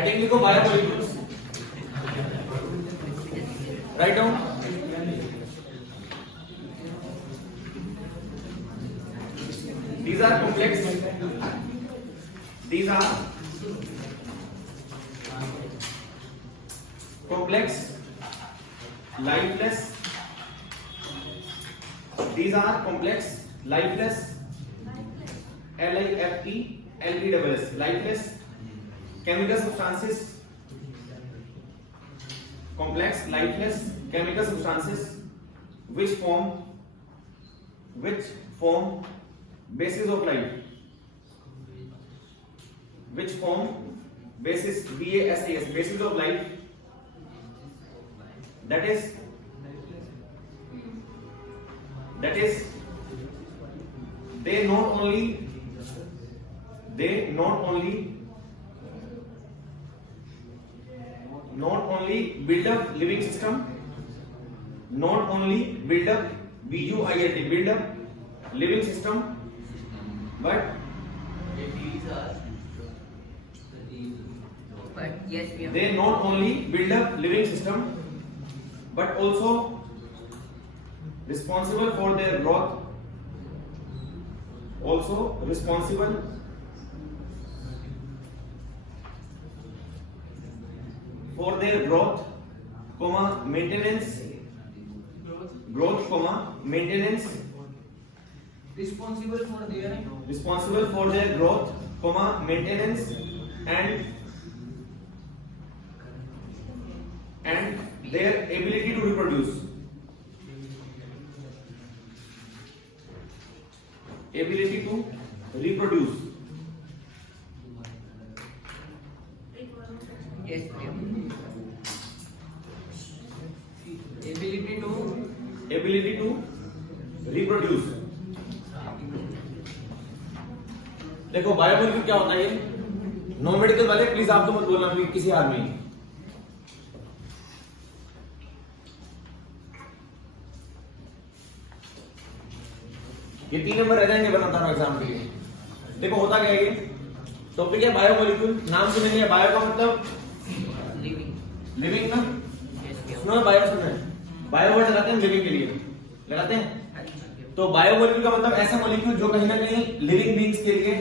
Heading लिखो biomolecules, write down. These are complex. These are complex, lifeless. These are complex, lifeless. L-I-F-E-L-E-S-S. Lifeless chemical substances. Complex, lifeless chemical substances which form basis of life, which form basis, BASIS, basis of life, that is they not only build up living system, not only build up BUILD, build up living system, but yes, they not only build up living system but also responsible for their growth, maintenance, responsible for their growth, maintenance and their ability to reproduce. yes, ability to reproduce. देखो biomolecule क्या होता है, ये non medical वाले please आप तो मत बोलना भी किसी आदमी। ये 3 नंबर रह जाएंगे बनाता हूं एग्जाम के लिए। देखो होता क्या है, ये टॉपिक है बायोमोलिक्यूल, नाम से मिल बायो का मतलब लिविंग ना, सुनो बायो सुनो, बायो वर्ड लगाते हैं लिविंग के लिए, लगाते हैं। तो बायोमोलिक्यूल का मतलब ऐसा मॉलिक्यूल जो कहीं ना कहीं लिविंग बीइंग्स के लिए,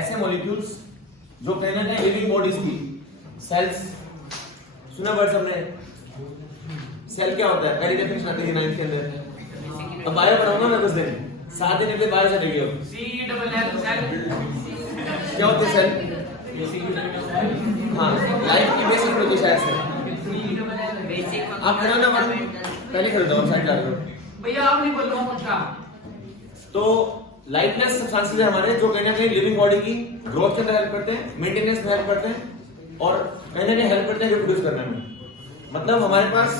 ऐसे मॉलिक्यूल्स जो कहीं ना कहीं लिविंग बॉडीज की सेल्स, सुना वर्ड सबने, सेल क्या होता है पहली डेफिनेशन आती है 9th के अंदर। अब बायो पढ़ाऊंगा मैं कुछ दिन, 7 दिन पहले बायो चलेगी। अब क्या होते हैं सेल? हाँ, लाइफ की बेसिक प्रोसेस है सेल। आप खड़ा ना पढ़ो, पहले खरीदो और साइड डाल दो भैया, आप नहीं बोल रहा हूं अच्छा। तो लाइफलेस सब्सटेंसेस है हमारे जो कहीं ना कहीं लिविंग बॉडी की ग्रोथ के अंदर हेल्प करते हैं, मेंटेनेंस में हेल्प करते हैं और कहीं ना कहीं हेल्प करते हैं रिप्रोड्यूस करने में। मतलब हमारे पास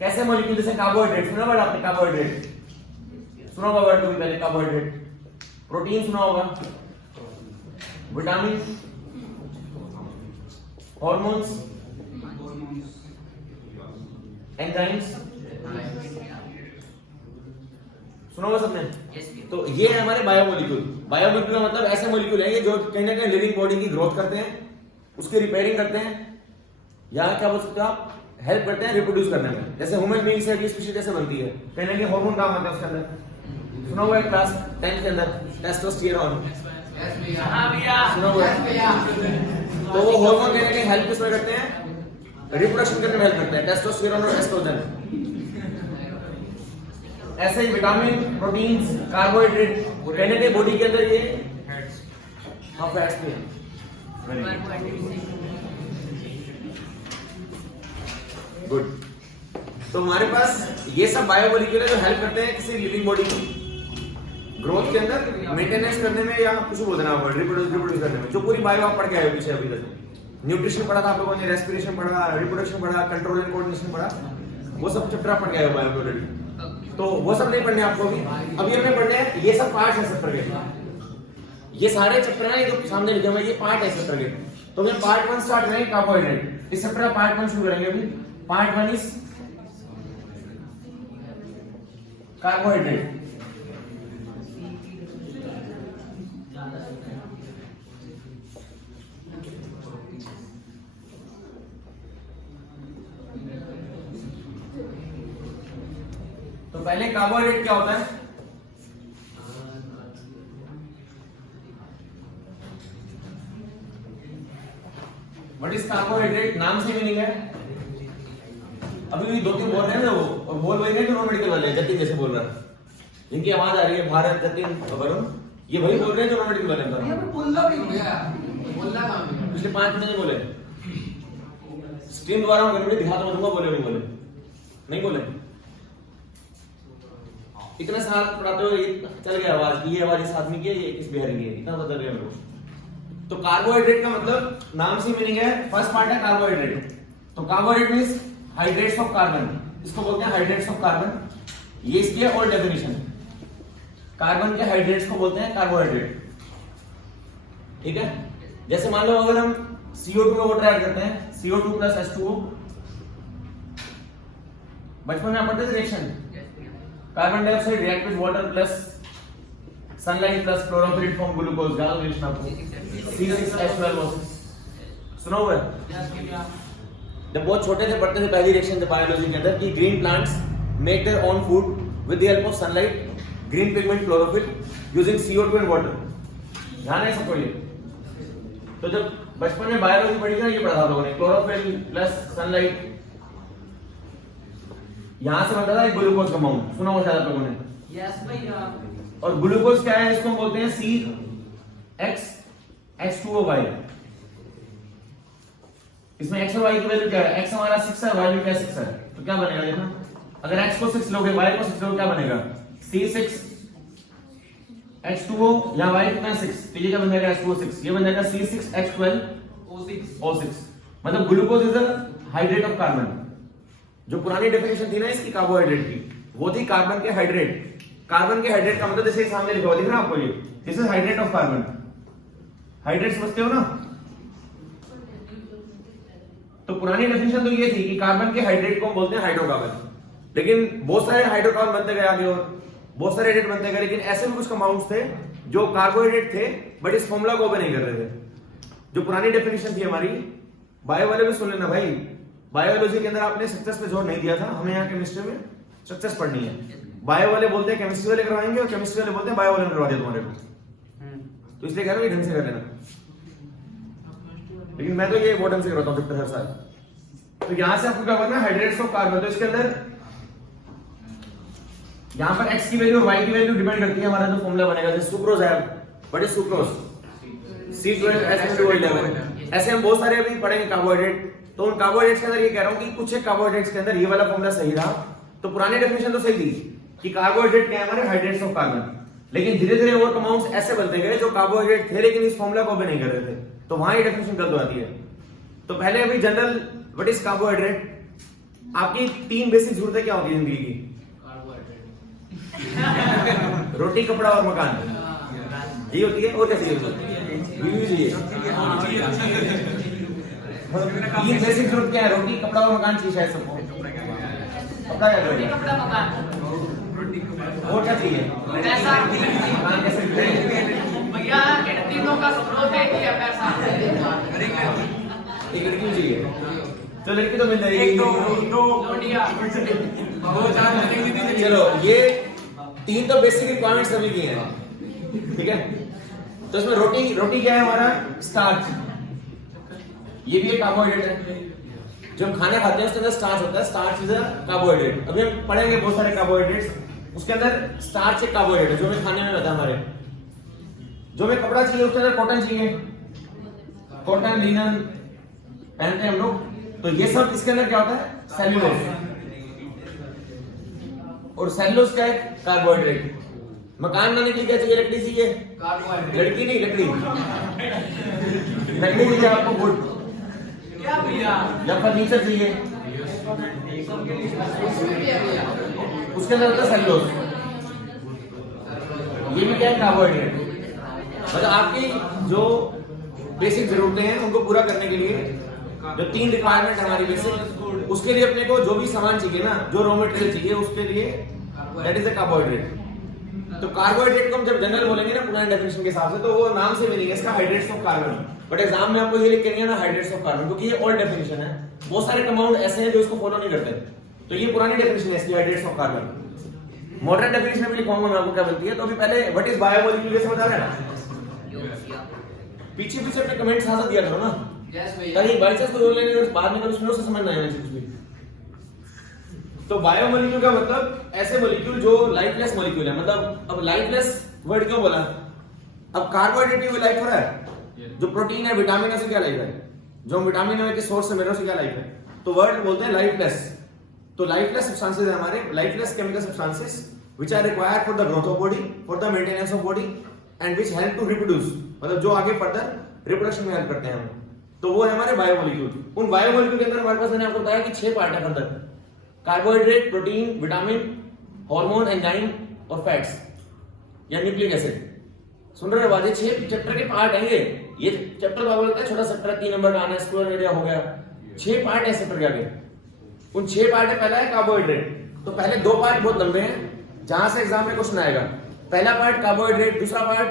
कैसे मॉलिक्यूल, जैसे कार्बोहाइड्रेट, सुना वर्ड आपने कार्बोहाइड्रेट, सुना होगा वर्ड कभी पहले कार्बोहाइड्रेट। प्रोटीन सुना होगा, विटामिन, हॉर्मोन्स, एंजाइम्स, सुना होगा सबने। तो ये है हमारे बायोमोलिक्यूल। बायोमोलिक्यूल का मतलब ऐसे मॉलिक्यूल है ये जो कहीं ना कहीं लिविंग बॉडी की ग्रोथ करते हैं, उसकी रिपेयरिंग करते हैं, या क्या बोल सकते हो आप, हेल्प करते हैं रिप्रोड्यूस करने में। जैसे ह्यूमन बीइंग से स्पीशीज कैसे बनती है, कहीं ना कहीं हार्मोन काम आता है उसके अंदर। सुना हुआ है क्लास 10 के अंदर टेस्टोस्टेरोन, सुना हुआ है। तो वो हार्मोन कहीं ना कहीं हेल्प किसमें करते हैं, रिप्रोडक्शन करने में हेल्प करते हैं, टेस्टोस्टेरोन और एस्ट्रोजन। ऐसे ही विटामिन, प्रोटीन्स, कार्बोहाइड्रेट कहीं ना कहीं बॉडी के अंदर ये फैट्स भी हैं। गुड। तो हमारे पास ये सब बायोमोलिक्यूल है जो हेल्प करते हैं किसी लिविंग बॉडी की ग्रोथ के अंदर, मेंटेनेंस करने में, या कुछ बोल देना रिप्रोड्यूस करने में। जो पूरी बायो आप पढ़ के आए हो पीछे अभी तक, न्यूट्रिशन पढ़ा था आप लोगों ने, रेस्पिरेशन पढ़ा, रिप्रोडक्शन पढ़ा, कंट्रोल एंड कोऑर्डिनेशन पढ़ा, वो सब चैप्टर आप पढ़ के आए हो बायो में ऑलरेडी। तो वो सब नहीं पढ़ने आपको अभी हमें पढ़ने हैं ये सब पार्ट है चैप्टर के। ये सारे चैप्टर हैं, ये जो सामने लिखे हुए ये पार्ट है चैप्टर के। तो हम पार्ट 1 स्टार्ट करेंगे कार्बोहाइड्रेट। इस चैप्टर का पार्ट 1 शुरू करेंगे अभी। Part 1 is carbohydrate. तो पहले कार्बोहाइड्रेट क्या होता है? What is carbohydrate? नाम से मीनिंग है। अभी भी दो तीन बोल रहे हैं ना वो, और बोल वही नहीं जो नॉन मेडिकल वाले जतिन जैसे बोल रहा है, जिनकी आवाज आ रही है भारत, जतिन, वरुण, ये वही बोल रहे हैं जो नॉन मेडिकल वाले हैं। पिछले 5 मिनट बोले स्ट्रीम द्वारा मैं दिखा तो दूंगा, बोले नहीं बोले, नहीं बोले। इतने साल पढ़ाते हुए चल गया आवाज की, ये आवाज इस आदमी की है, ये किस बिहारी की है, इतना तो चल गया मेरे को। तो कार्बोहाइड्रेट का मतलब नाम से मीनिंग है, फर्स्ट पार्ट है कार्बोहाइड्रेट। तो carbohydrate means hydrates of carbon, इसको बोलते हैं हाइड्रेट्स ऑफ कार्बन। ये इसकी और डेफिनेशन, कार्बन के हाइड्रेट्स को बोलते हैं कार्बोहाइड्रेट। ठीक है, जैसे मान लो अगर हम CO2 में वाटर ऐड करते हैं, CO2 प्लस H2O, बचपन में आप पढ़ते थे reaction, carbon dioxide react with water plus sunlight plus chlorophyll form glucose, ज्यादा रिएक्शन आपको C6H12O6 सुना हुआ है? जब बहुत छोटे थे पढ़ते थे पहली रिएक्शन थे बायोलॉजी के अंदर कि green plants make their own food with the help of sunlight, green pigment chlorophyll using CO2 and water. ध्यान है सबको ये? तो जब बचपन में बायोलॉजी पढ़ी थी ना, ये पढ़ा था लोगों ने, क्लोरोफिल प्लस सनलाइट, यहां से बनता था एक ग्लूकोज कंपाउंड, सुना होगा शायद आप लोगों ने। यस भैया। और ग्लूकोज क्या है? इसको बोलते हैं CHH2O5। इसमें x और y की वैल्यू क्या है? x हमारा 6 है, y भी क्या 6 है, तो क्या बनेगा देखना, अगर x को 6 लोगे y को 6 लोगे क्या बनेगा? C6H2O, यहाँ y कितना 6, तो ये क्या बन जाएगा? H2O6, ये बन जाएगा C6H12O6। मतलब glucose is a hydrate of carbon. जो पुरानी डेफिनेशन थी ना इसकी कार्बोहाइड्रेट की, वो थी कार्बन के हाइड्रेट। कार्बन के हाइड्रेट का मतलब जैसे सामने लिखा हुआ दिख रहा है आपको, ये this is hydrate of carbon. Hydrate समझते हो ना? तो पुरानी डेफिनेशन तो ये थी कि कार्बन के हाइड्रेट को हम बोलते हैं हाइड्रोकार्बन, लेकिन बहुत सारे हाइड्रोकार्बन बनते गए आगे, और बहुत सारे हाइड्रेट बनते गए, लेकिन ऐसे भी कुछ कंपाउंड्स थे जो कार्बोहाइड्रेट थे बट इस फॉर्मूला को ओबे नहीं कर रहे थे। जो पुरानी डेफिनेशन थी हमारी, बायो वाले भी सुन लेना भाई, बायोलॉजी के अंदर आपने स्ट्रक्चर्स पे जोर नहीं दिया था, हमें यहाँ केमिस्ट्री में स्ट्रक्चर्स पढ़नी है। बायो वाले बोलते हैं केमिस्ट्री वाले करवाएंगे, और केमिस्ट्री वाले बोलते हैं बायो वाले करवा दिया तुम्हारे को, तो इसलिए कह रहा हूँ ढंग से कर लेना। लेकिन मैं तो ये बहुत ढंग से करवाता हूँ चैप्टर हर साल। तो यहां से आपको क्या करना है? Hydrates of carbon. तो इसके अंदर यहां पर x की वैल्यू और y की वैल्यू डिपेंड करती है, हमारा जो फॉर्मूला बनेगा। जैसे सुक्रोज है, व्हाट इज सुक्रोज? C12H2O11। ऐसे हम बहुत सारे अभी पढ़ेंगे कार्बोहाइड्रेट। तो उन कार्बोहाइड्रेट्स के अंदर ये कह रहा हूं कि कुछ एक कार्बोहाइड्रेट्स के अंदर ये वाला फॉर्मूला सही रहा। तो पुरानी डेफिनेशन तो सही थी कि कार्बोहाइड्रेट क्या है हमारे? Hydrates of carbon. लेकिन धीरे धीरे और कंपाउंड्स ऐसे बनते गए जो कार्बोहाइड्रेट थे लेकिन इस फॉर्मूला को भी नहीं कर रहे थे, तो वहां ये डेफिनेशन गलत हो जाती है। तो पहले अभी जनरल व्हाट इज कार्बोहाइड्रेट, आपकी 3 बेसिक जरूरतें क्या होती है जिंदगी की? रोटी, कपड़ा और मकान, ये होती है। और क्या चाहिए? बीवी चाहिए। 3 बेसिक जरूरत क्या है? रोटी, कपड़ा और मकान चाहिए शायद सबको। कपड़ा क्या चाहिए? कपड़ा मकान। और क्या चाहिए? पैसा। मकान कैसे भैया इन तीनों का स्रोत है कि पैसा। एक लड़की चाहिए, तो लड़की तो मिल जाएगी। लोडिया। चलो ये 3 तो बेसिक रिक्वायरमेंट्स सभी की हैं, ठीक है। तो इसमें रोटी क्या है हमारा? स्टार्च। ये भी एक कार्बोहाइड्रेट है। जो हम खाना खाते हैं उसके अंदर स्टार्च होता है, स्टार्च इज अ कार्बोहाइड्रेट। अभी हम पढ़ेंगे बहुत सारे कार्बोहाइड्रेट्स, उसके अंदर स्टार्च एक कार्बोहाइड्रेट है जो हमें खाने में होता है हमारे। जो हमें कपड़ा चाहिए उसके अंदर कॉटन चाहिए, कॉटन, लिनन पहनते हैं हम लोग। तो ये सब इसके अंदर क्या होता है? सेल्यूलोज। और सेल्यूलोज क्या है? कार्बोहाइड्रेट। मकान बनाने के लिए क्या चाहिए? लकड़ी चाहिए। लड़की नहीं, लकड़ी। लकड़ी चाहिए आपको, वुड। क्या भैया? या फर्नीचर चाहिए, उसके अंदर होता है सेल्यूलोज। ये भी क्या है? कार्बोहाइड्रेट। मतलब आपकी जो बेसिक जरूरतें हैं उनको पूरा करने के लिए जो 3 रिक्वायरमेंट हमारी बेसिक, उसके लिए अपने को जो भी सामान चाहिए ना, जो रॉ मटेरियल चाहिए उसके लिए, दैट इज अ कार्बोहाइड्रेट। तो कार्बोहाइड्रेट को हम जब जनरल बोलेंगे ना पुराने डेफिनेशन के हिसाब से, तो वो नाम से मिलेंगे इसका hydrates of carbon. But exam में आपको ये लिख के नहीं ना हाइड्रेट्स ऑफ कार्बन, क्योंकि ये ओल्ड डेफिनेशन है। बहुत सारे कंपाउंड ऐसे हैं जो इसको फॉलो नहीं करते, तो ये पुरानी डेफिनेशन है इसकी, hydrates of carbon. Modern definition में लिखवाऊंगा मैं आपको क्या बनती है। तो अभी पहले व्हाट इज बायोमोलिक्यूल ये समझ आ रहा है ना? पीछे पीछे अपने कमेंट्स साथ दिया करो ना, कहीं बाई चांस कोई ऑनलाइन अगर बाद में कभी सुनो से समझ ना आए कुछ भी। तो बायोमोलिक्यूल का मतलब ऐसे मोलिक्यूल जो लाइफलेस मोलिक्यूल है। मतलब अब लाइफलेस वर्ड क्यों बोला? अब कार्बोहाइड्रेट लाइफ हो रहा है, जो प्रोटीन है विटामिन है, से क्या लाइफ है? जो विटामिन है के सोर्स से मिनरल से क्या लाइफ है? तो वर्ड बोलते हैं लाइफलेस। तो लाइफलेस सब्सटेंसेस है हमारे, lifeless chemical substances which are required for the growth of body, for the maintenance of body and which help to reproduce, मतलब जो आगे फर्दर रिप्रोडक्शन में हेल्प करते हैं हम। तो वो है हमारे बायोमोलिक्यूल। उन बायोमोलिक्यूल के अंदर हमारे पास मैंने आपको बताया कि 6 पार्ट है further: carbohydrate, protein, vitamin, hormone, enzyme और फैट्स या न्यूक्लिक एसिड। सुन रहे हो बात? 6 चैप्टर के पार्ट हैं ये चैप्टर बाबू बोलते हैं छोटा चैप्टर 3 नंबर का आना, स्क्वायर एरिया हो गया। 6 पार्ट है चैप्टर के आगे। उन 6 पार्ट है, पहला है कार्बोहाइड्रेट। तो पहले 2 पार्ट बहुत लंबे हैं जहां से एग्जाम में क्वेश्चन आएगा। पहला पार्ट कार्बोहाइड्रेट, दूसरा पार्ट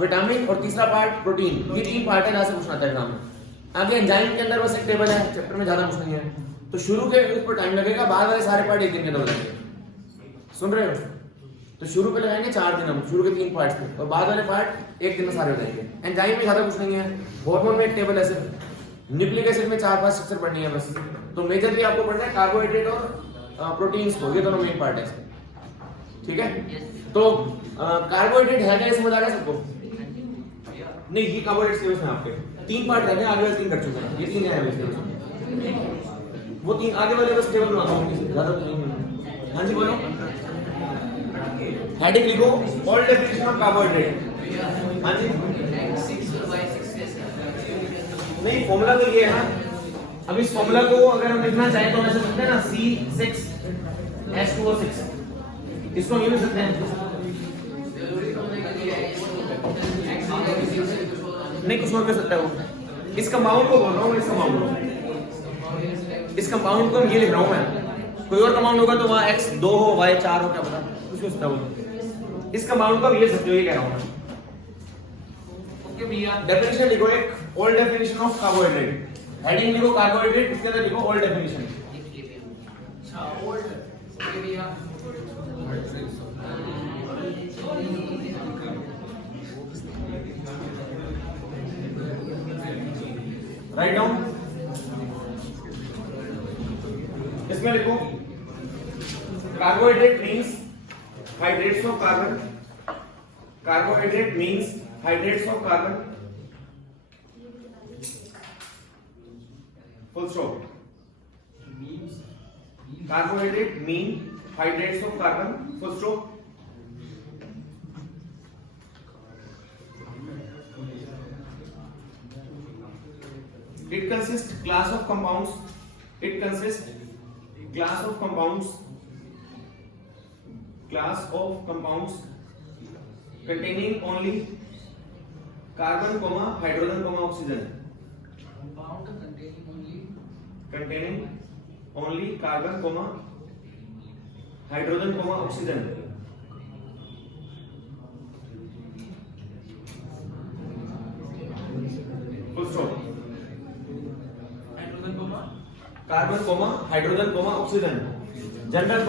विटामिन और तीसरा पार्ट प्रोटीन। ये 3 पार्ट है जहां से क्वेश्चन आता है एग्जाम में। आगे एंजाइम के अंदर बस एक टेबल है, चैप्टर में ज्यादा कुछ नहीं है। तो शुरू के उस पर टाइम लगेगा, बाद वाले सारे पार्ट एक दिन के अंदर हो जाएंगे। सुन रहे हो? तो शुरू पे लगाएंगे 4 दिन हम, शुरू के 3 पार्ट्स पे, और बाद वाले पार्ट एक दिन में सारे हो जाएंगे। एंजाइम में ज्यादा कुछ नहीं है, हार्मोन में एक टेबल है सिर्फ, न्यूक्लिक एसिड में 4-5 स्ट्रक्चर पढ़नी है बस। तो मेजरली आपको पढ़ना है कार्बोहाइड्रेट और प्रोटीन्स को, ये दोनों मेन पार्ट है इसके। ठीक है? तो कार्बोहाइड्रेट है क्या, समझ आ गया सबको? नहीं, ये कार्बोहाइड्रेट सिलेबस में आपके 3 पार्ट रह गए, आगे वाले 3 कर चुके हैं, ये 3 है सिलेबस में। वो 3 आगे वाले बस टेबल बनाता हूं, ज्यादा नहीं। हाँ जी बोलो। हेडिंग लिखो, ऑल डेफिनेशन ऑफ कार्बोहाइड्रेट। हाँ जी। नहीं, फॉर्मूला तो ये है ना। अब इस फॉर्मूला को अगर हम लिखना चाहें तो हम ऐसे लिखते हैं ना, C6H2O6। इसको हम ये लिख सकते हैं। नहीं, कुछ और कर सकता है वो। इस कंपाउंड को बोल रहा हूँ, इस कंपाउंड को, इस कंपाउंड को ये लिख रहा हूँ मैं। कोई और कंपाउंड होगा तो वहां X2 हो, Y4 हो, क्या पता, कुछ हो सकता है वो। इस कंपाउंड को ये सकते हो, ये कह रहा हूँ मैं। ओके भैया, डेफिनेशन लिखो एक, all definition of carbohydrate. Heading लिखो कार्बोहाइड्रेट, इसके अंदर लिखो ऑल डेफिनेशन। अच्छा, ऑल। ओके भैया, राइट डाउन। इसमें लिखो carbohydrate means hydrates of carbon. Carbohydrate means hydrates of carbon, full stop. Carbohydrate mean hydrates of carbon, full stop. It consists class of compounds. It consists class of compounds. Class of compounds containing only carbon, hydrogen, oxygen. Compound Containing only carbon, hydrogen, oxygen. Full stop. Carbon, hydrogen, oxygen. General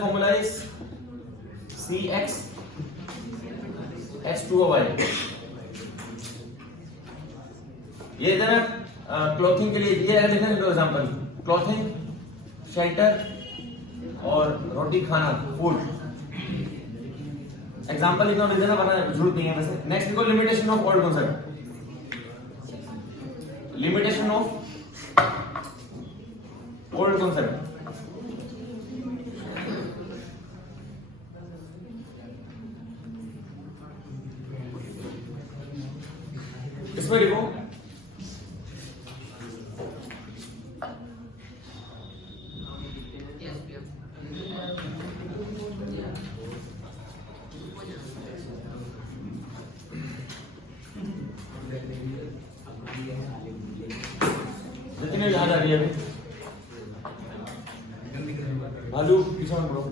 formula is CxH2O। ये इधर clothing के लिए ये है, देखने दो example. Clothing, shelter और रोटी खाना, फूड। एग्जांपल लिखना देना, वरना जरूरत नहीं है वैसे। नेक्स्ट लिखो limitation of old concept. Limitation of old concept. इसमें लिखो जितने याद आ रही है भालू किसान पढ़ो।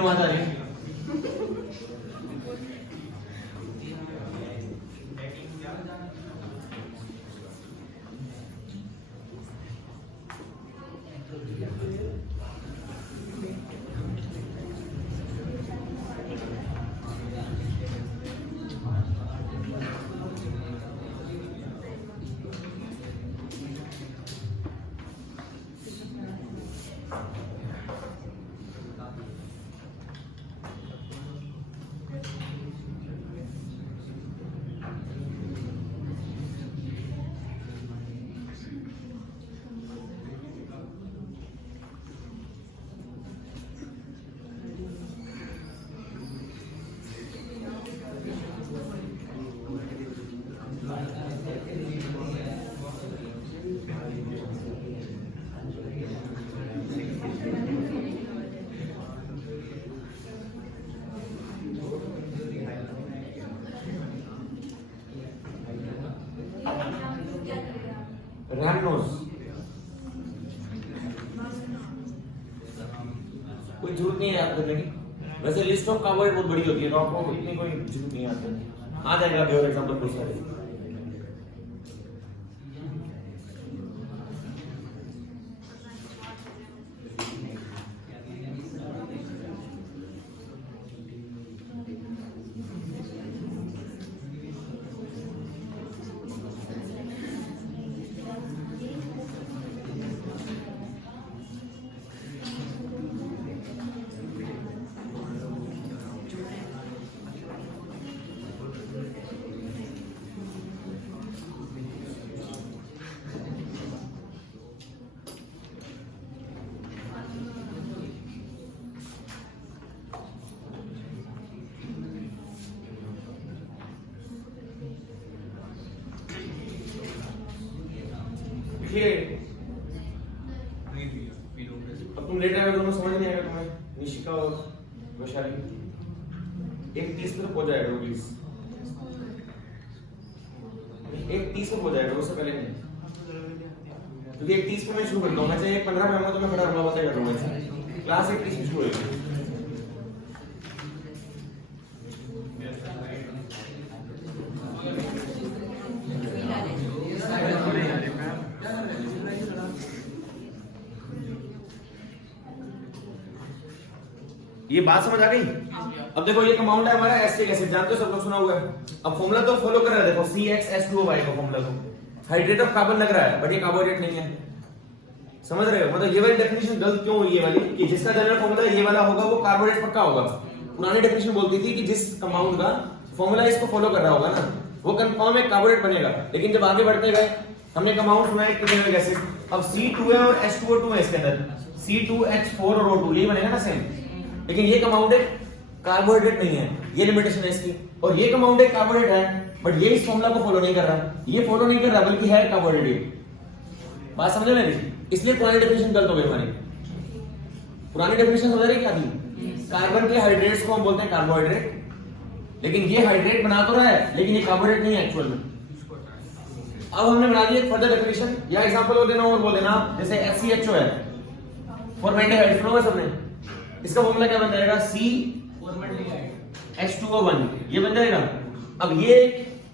में आवाज आ रही है? रैमनोज कोई जरूरत नहीं है याद करने की। वैसे लिस्ट ऑफ कार्बोहाइड्रेट बहुत बड़ी होती है, तो आपको इतनी कोई जरूरत नहीं है। आ जाएगा अभी और एग्जांपल बहुत सारे। अब तुम लेट आए दोनों समझ नहीं आएगा तुम्हें, निशिका और वैशाली। एक 30 पे हो जाएगा प्लीज, एक 30 पे हो जाएगा, उससे पहले नहीं। क्योंकि एक 30 पे मैं शुरू करता हूँ, मैं चाहे 15 पे आऊंगा तो मैं फटाफट बातें कर दूंगा। क्लास एक 30 पे शुरू होगी। ये बात समझ आ गई? अब देखो ये कंपाउंड है हमारा एसिटिक एसिड, जानते हो सब लोग, सुना हुआ है। अब फॉर्मूला तो फॉलो कर रहा है, देखो CxH2O का फॉर्मूला को हाइड्रेट ऑफ कार्बन लग रहा है, बट ये कार्बोहाइड्रेट नहीं है। समझ रहे हो? मतलब ये वाली डेफिनेशन गलत क्यों हुई है वाली, कि जिसका जनरल फॉर्मूला ये वाला होगा वो कार्बोहाइड्रेट पक्का होगा। पुरानी डेफिनेशन बोलती थी कि जिस कंपाउंड का फॉर्मूला इसको फॉलो कर रहा होगा ना, वो कंफर्म एक कार्बोहाइड्रेट बनेगा। लेकिन जब आगे बढ़ते गए हमने कंपाउंड सुना है कितने एसिड, अब C2 है और H2O2 है इसके अंदर, C2H4 और O2 यही बनेगा ना सेम। लेकिन ये कंपाउंड एक कार्बोहाइड्रेट नहीं है, ये लिमिटेशन है इसकी। और ये कंपाउंड एक कार्बोहाइड्रेट है, बट ये इस फॉर्मूला को फॉलो नहीं कर रहा, ये फॉलो नहीं कर रहा बल्कि है कार्बोहाइड्रेट। बात समझे मेरी? इसलिए पुरानी डेफिनेशन गलत हो गई हमारी। पुरानी डेफिनेशन समझ रहे क्या थी? कार्बन के हाइड्रेट्स को हम बोलते हैं कार्बोहाइड्रेट, लेकिन ये हाइड्रेट बना तो रहा है लेकिन ये कार्बोहाइड्रेट नहीं है एक्चुअल में। अब हमने बना दी एक फर्दर डेफिनेशन, या एग्जांपल बोल देना और बोल देना, जैसे FCHO है, फॉर्मेल्डिहाइड, सुना होगा सबने। इसका फॉर्मूला क्या बन जाएगा? CH2O1, ये बन जाएगा। अब ये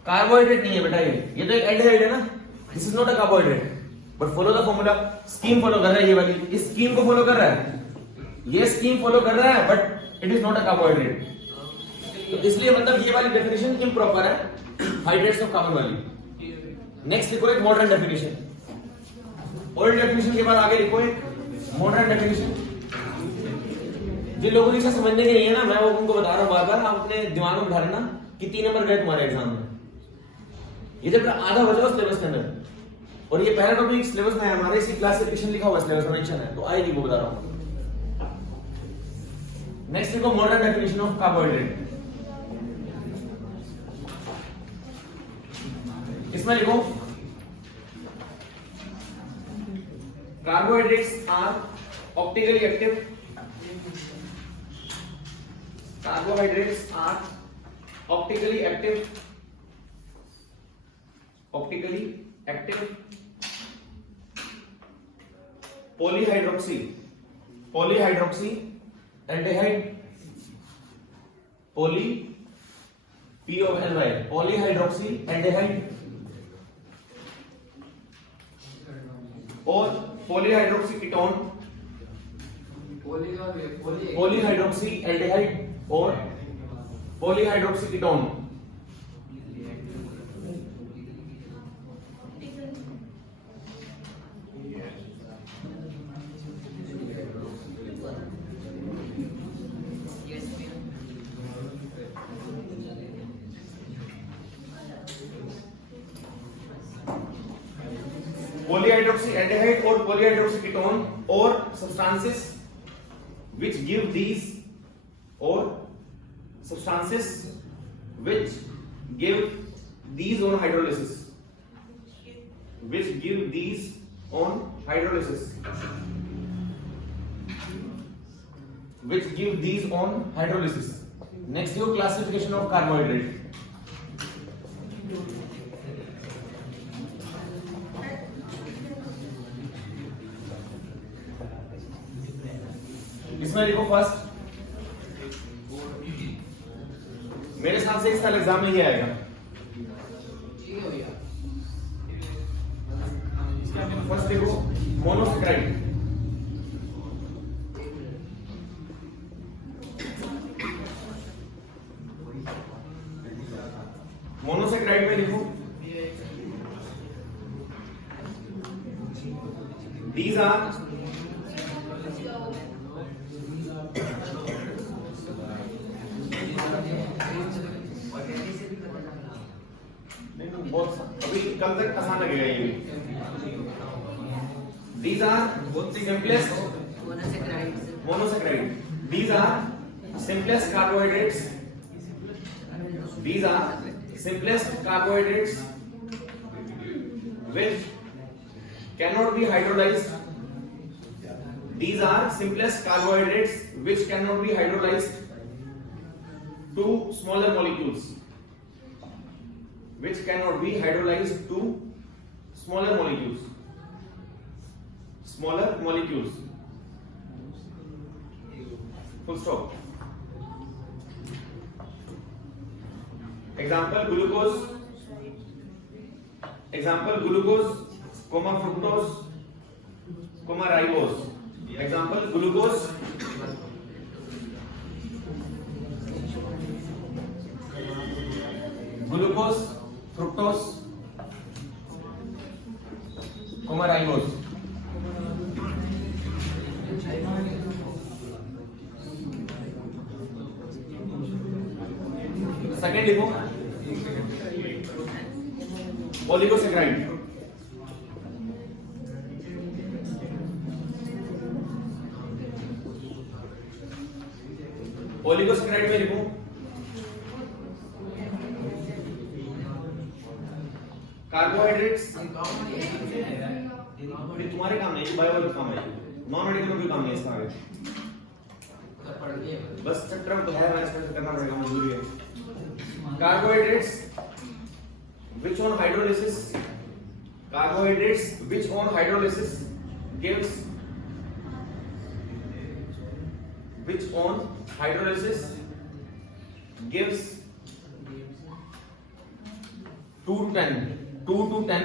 कार्बोहाइड्रेट नहीं है बेटा, ये तो एक एल्डिहाइड है ना, this is not a carbohydrate, but follow the formula. Scheme follow कर रहा है, ये वाली इस स्कीम को फॉलो कर रहा है, ये स्कीम फॉलो कर रहा है, but it is not a carbohydrate. तो इसलिए मतलब ये वाली डेफिनेशन इम्प्रॉपर है, हाइड्रेट्स ऑफ कार्बन वाली। नेक्स्ट लिखो एक मॉडर्न डेफिनेशन। ओल्ड डेफिनेशन के बाद आगे लिखो एक मॉडर्न डेफिनेशन। जिन लोगों की इसे समझने के नहीं है ना, मैं वो उनको बता रहा हूँ बार बार, आप अपने दिमाग में बिठा लेना कितने नंबर गए तुम्हारे एग्जाम में। ये जब आधा बचा सिलेबस के अंदर, और ये पहला टॉपिक सिलेबस में है हमारे, इसी क्लासिफिकेशन लिखा हुआ सिलेबस में है, तो आएगी वो बता रहा हूँ। नेक्स्ट लिखो मॉडर्न डेफिनेशन ऑफ कार्बोहाइड्रेट। इसमें लिखो carbohydrates are optically active, carbohydrates are optically active polyhydroxy aldehyde poly POLY polyhydroxy aldehyde और पॉलीहाइड्रोक्सी कीटोन पॉलीहाइड्रोक्सी एल्डिहाइड और पॉलीहाइड्रोक्सी कीटोन। पॉलीहाइड्रोक्सी एल्डिहाइड और पॉलीहाइड्रोक्सी कीटोन और substances which give these or substances which give these on hydrolysis which give these on hydrolysis which give these on hydrolysis। next your classification of carbohydrate। इसमें देखो first, मेरे साथ से इस साल exam में ये आएगा। फर्स्ट देखो मोनोसेक्राइड, मोनोसेक्राइड में देखो these are बहुत अभी कल तक आसान लगेगा ये भी। These are simplest monosaccharide। These are simplest carbohydrates। These are simplest carbohydrates which cannot be hydrolyzed। These are simplest carbohydrates which cannot be hydrolyzed to smaller molecules which cannot be hydrolyzed to smaller molecules full stop। example glucose comma fructose comma ribose। example glucose fructose comma ribose। Second लिखो ओलिगोसैकराइड। ओलिगोसैकराइड में लिखो carbohydrates, तुम्हारे काम नहीं, biology काम है, non medical में कोई काम नहीं इसका आगे, बस चैप्टर तो है, मैनेजमेंट करना पड़ेगा, मजबूरी है। Carbohydrates which on hydrolysis gives 2 to 10 2 to 10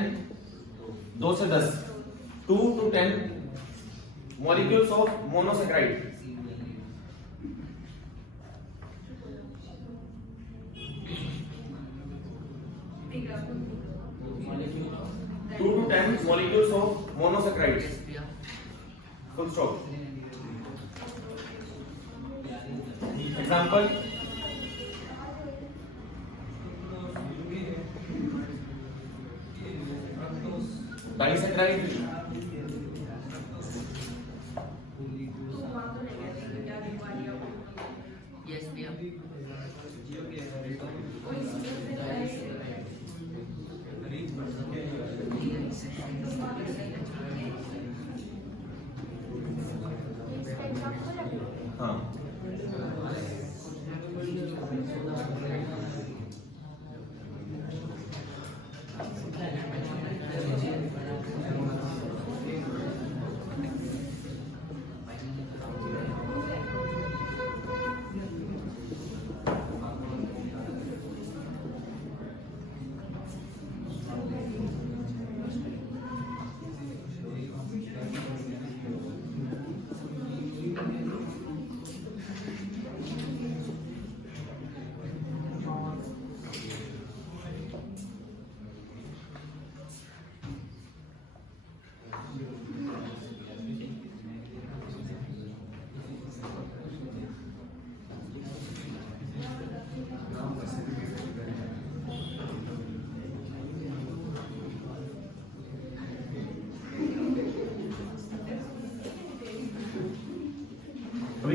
2 से 10 2 to 10 molecules of monosaccharide। Two to 10 molecules of monosaccharides full stop। example disaccharide, yes भैया। हाँ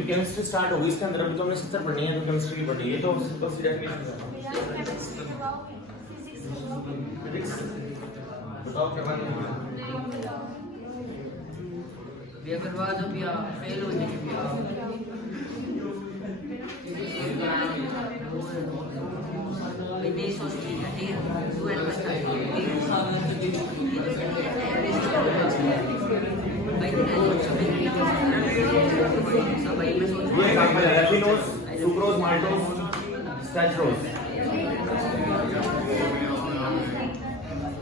केमिस्ट्री स्टार्ट होगी इसके अंदर, अभी तो हमें 70 पढ़नी है, तो केमिस्ट्री की पढ़नी है, ये तो सिंपल सी डेफिनेशन है। फिजिक्स बताओ क्या बात है? ये करवा दो भैया, फेल हो जाएंगे भैया। नहीं सोचती है, ठीक है, तू एंड बस टाइम ये एग्जांपल है एथिनोज, सुक्रोज, माल्टोज, स्टाचरोज।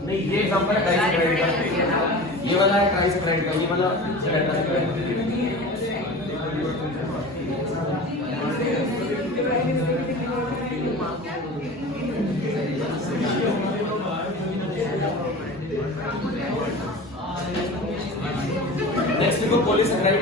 नहीं ये एग्जांपल है डाइसैकराइड का, ये वाला है ट्राइसैकराइड का, ये वाला ट्राइसैकराइड नेक्स्ट देखो पॉलीसैकराइड।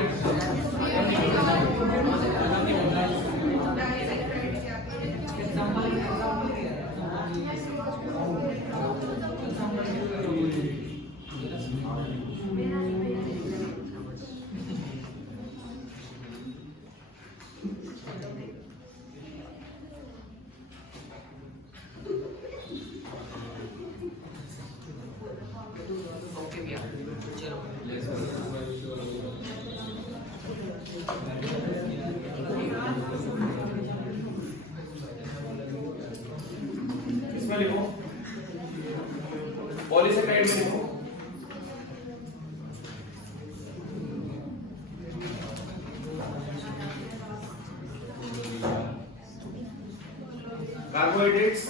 ओके भैया, चलो इसमें लिखो पॉलीसैकराइड में लिखो कार्बोहाइड्रेट्स,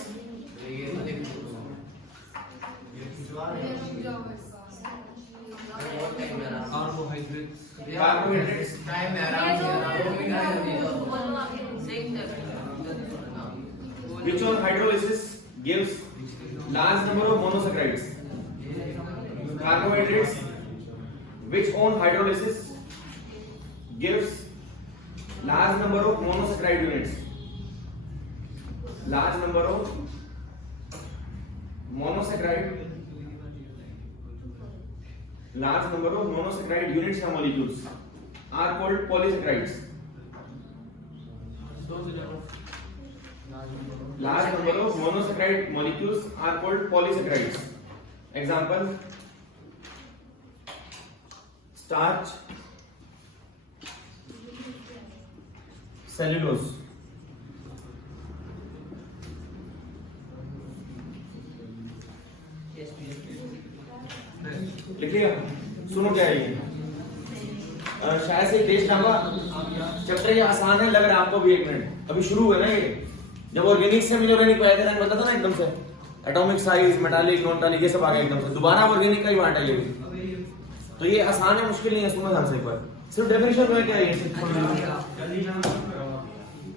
कार्बोहाइड्रेट्स टाइम है, आराम से which on hydrolysis gives large number of monosaccharides. Carbohydrates which on hydrolysis gives large number of monosaccharide units. Large number of monosaccharide units or molecules are called polysaccharides. Large number of monosaccharide molecules are called polysaccharides. Example: starch, cellulose. लिखिएगा, सुनो क्या है ये, शायद से test आगा chapter ये आसान है, लग रहा है आपको भी। 1 मिनट, अभी शुरू हुआ ना ये, जब ऑर्गेनिक से इनऑर्गेनिक पे आया था, पता था ना एकदम से atomic size, metallic, non metallic ये सब आ गया एकदम से, दोबारा ऑर्गेनिक का ही पार्ट है ये भी। तो ये आसान है, मुश्किल नहीं है, सुनो ध्यान से एक बार। सिर्फ डेफिनेशन में क्या है ये,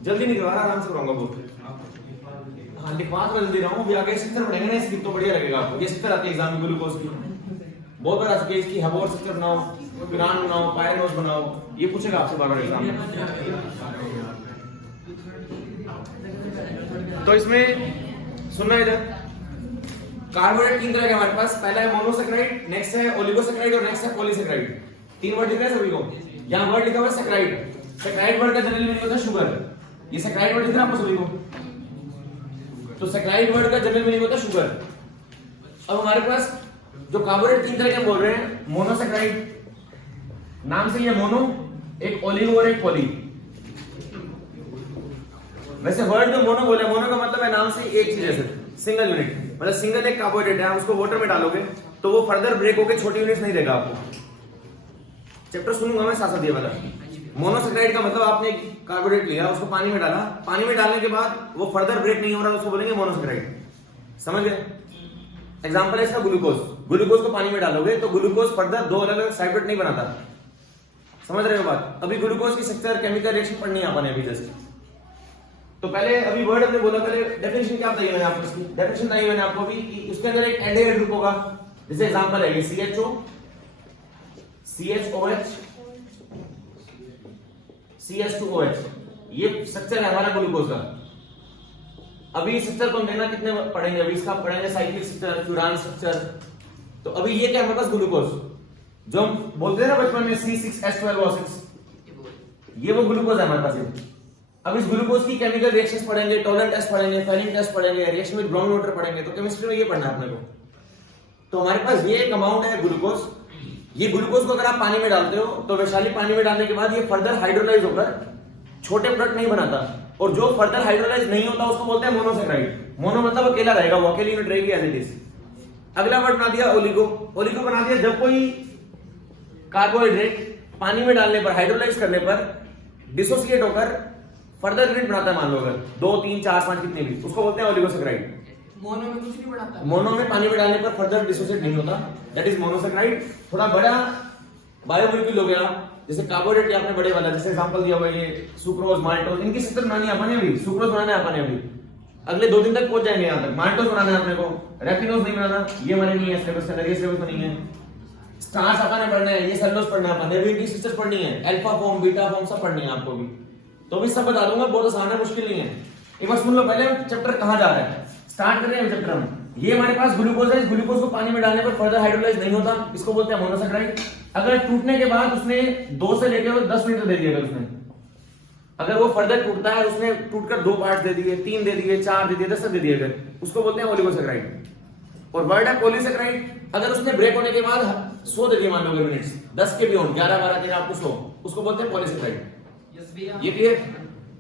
जल्दी नहीं करवा रहा, आराम से कराऊंगा बहुत। हाँ लिखवा तो जल्दी रहा हूँ, अभी आगे स्ट्रक्चर पढ़ेंगे ना इसकी, तो बढ़िया लगेगा आपको। ये स्ट्रक्चर आती है एग्जाम में ग्लूकोज की, बहुत बार आ चुकी है इसकी। हेबोर स्ट्रक्चर बनाओ, पिरान बनाओ, पायरोज बनाओ, ये पूछेगा आपसे बार-बार एग्जाम में। तो इसमें सुनना इधर, कार्बोहाइड्रेट 3 तरह के हमारे पास, पहला है मोनोसैकराइड, नेक्स्ट है ओलिगोसैकराइड और नेक्स्ट है पॉलीसैकराइड। 3 वर्ड दिख रहे हैं सभी को, यहाँ वर्ड लिखा हुआ है सैकराइड। सैकराइड वर्ड का जनरल मीनिंग होता है शुगर, ये सैकराइड वर्ड दिख रहा है आपको सभी को, तो सैकराइड वर्ड का जनरल मीनिंग होता है शुगर। अब हमारे पास जो कार्बोहाइड्रेट 3 तरह के बोल रहे हैं, मोनोसैकराइड नाम से ये मोनो, एक ओलिगो और एक पॉली। वैसे वर्ड में मोनो बोला, मोनो का मतलब है नाम से एक चीज है, सिर्फ सिंगल यूनिट, मतलब सिंगल एक कार्बोहाइड्रेट है, उसको वाटर में डालोगे तो वो फर्दर ब्रेक होकर छोटी यूनिट्स नहीं देगा आपको। चैप्टर सुनूंगा मैं साथ साथ ये वाला। मोनोसैकराइड का मतलब आपने एक कार्बोहाइड्रेट लिया, उसको पानी में डाला, पानी में डालने के बाद वो फर्दर ब्रेक नहीं हो रहा, उसको बोलेंगे मोनोसैकराइड। समझ गए? एग्जांपल है इसका ग्लूकोज। ग्लूकोज को पानी में डालोगे तो ग्लूकोज फर्दर 2 अलग अलग साइड नहीं बनाता। समझ रहे हो बात? अभी ग्लूकोज की स्ट्रक्चर, केमिकल रिएक्शन पढ़नी है आपने अभी जस्ट। तो पहले अभी वर्ड हमने बोला, पहले डेफिनेशन क्या बताइए मैंने आपको, इसकी डेफिनेशन बताइए मैंने आपको अभी कि उसके अंदर एक एल्डिहाइड ग्रुप होगा। जैसे एग्जांपल है ये CHO, CHOH, CH2OH, ये स्ट्रक्चर है हमारा ग्लूकोज का। अभी स्ट्रक्चर को देना कितने पढ़ेंगे, अभी इसका पढ़ेंगे साइक्लिक स्ट्रक्चर, फ्यूरान स्ट्रक्चर। तो अभी ये क्या है हमारे पास ग्लूकोज, जो हम बोलते हैं ना बचपन में C6H12O6, ये वो ग्लूकोज है हमारे पास ये। अब इस ग्लूकोज की केमिकल रिएक्शंस पढ़ेंगे, टॉलरेंट टेस्ट पढ़ेंगे, फेलिंग टेस्ट पढ़ेंगे, रिएक्शन विद ब्राउन वाटर पढ़ेंगे, तो केमिस्ट्री में ये पढ़ना है अपने को। तो हमारे पास ये एक अमाउंट है ग्लूकोज। ये ग्लूकोज को अगर आप पानी में डालते हो तो वैशाली पानी में डालने के बाद ये फर्दर हाइड्रोलाइज होकर छोटे प्रोडक्ट नहीं बनाता, और जो फर्दर हाइड्रोलाइज नहीं होता उसको बोलते हैं मोनोसेक्राइड। मोनो मतलब अकेला रहेगा, वो अकेली यूनिट रहेगी एज इट इज। अगला वर्ड बना दिया ओलिगो। ओलिगो बना दिया जब कोई कार्बोहाइड्रेट पानी में डालने पर, हाइड्रोलाइज करने पर डिसोसिएट होकर फर्दर यूनिट बनाता है, मान लो अगर 2 3 4 5 कितने भी, उसको बोलते हैं ओलिगोसेक्राइड। मोनो में कुछ नहीं बनाता, मोनो में पानी में डालने पर फर्दर डिसोसिएट नहीं होता, दैट इज मोनोसेक्राइड। थोड़ा बड़ा बायोमोलिक्यूल हो गया, जैसे कार्बोहाइड्रेट आपने बड़े वाला जैसे एग्जांपल दिया हुआ ये सुक्रोज, माल्टोज, इनकी सिस्टम बनानी है अपने अभी, सुक्रोज बनाना है अपने अभी, अगले 2 दिन तक पहुंच जाएंगे यहाँ तक। माल्टोज बनाना है अपने को, रेफिनोज नहीं बनाना, ये हमारे नहीं है सिलेबस के अंदर, ये सिलेबस में नहीं है। स्टार्च अपने पढ़ना है, ये सेलुलोज पढ़ना है अपने, इनकी सिस्टर्स पढ़नी है, अल्फा फॉर्म, बीटा फॉर्म सब पढ़नी है आपको भी। तो भी सब बता दूंगा, बहुत आसान है, मुश्किल नहीं है। एक बार सुन लो पहले हम चैप्टर कहाँ जा रहे हैं, स्टार्ट कर रहे हैं चैप्टर हम। ये हमारे पास ग्लूकोज है, इस ग्लूकोज को पानी में डालने पर फर्दर हाइड्रोलाइज नहीं होता, इसको बोलते हैं मोनोसेक्राइड। अगर टूटने के बाद उसने 2 से लेकर 10 मिनट दे दिया, अगर उसने, अगर वो फर्दर टूटता है, उसने टूटकर 2 पार्ट दे दिए, 3 दे दिए, 4 दे दिए, 10 दे दिए, अगर उसको बोलते हैं ओलिगोसेक्राइड। और वर्ड है पॉलीसेक्राइड, अगर उसने ब्रेक होने के बाद 100 दे दिए, मान लो मिनट्स, 10 के बियॉन्ड 11 12 13 आपको 100, उसको बोलते हैं पॉलीसेक्राइड। यस भैया, ये क्लियर?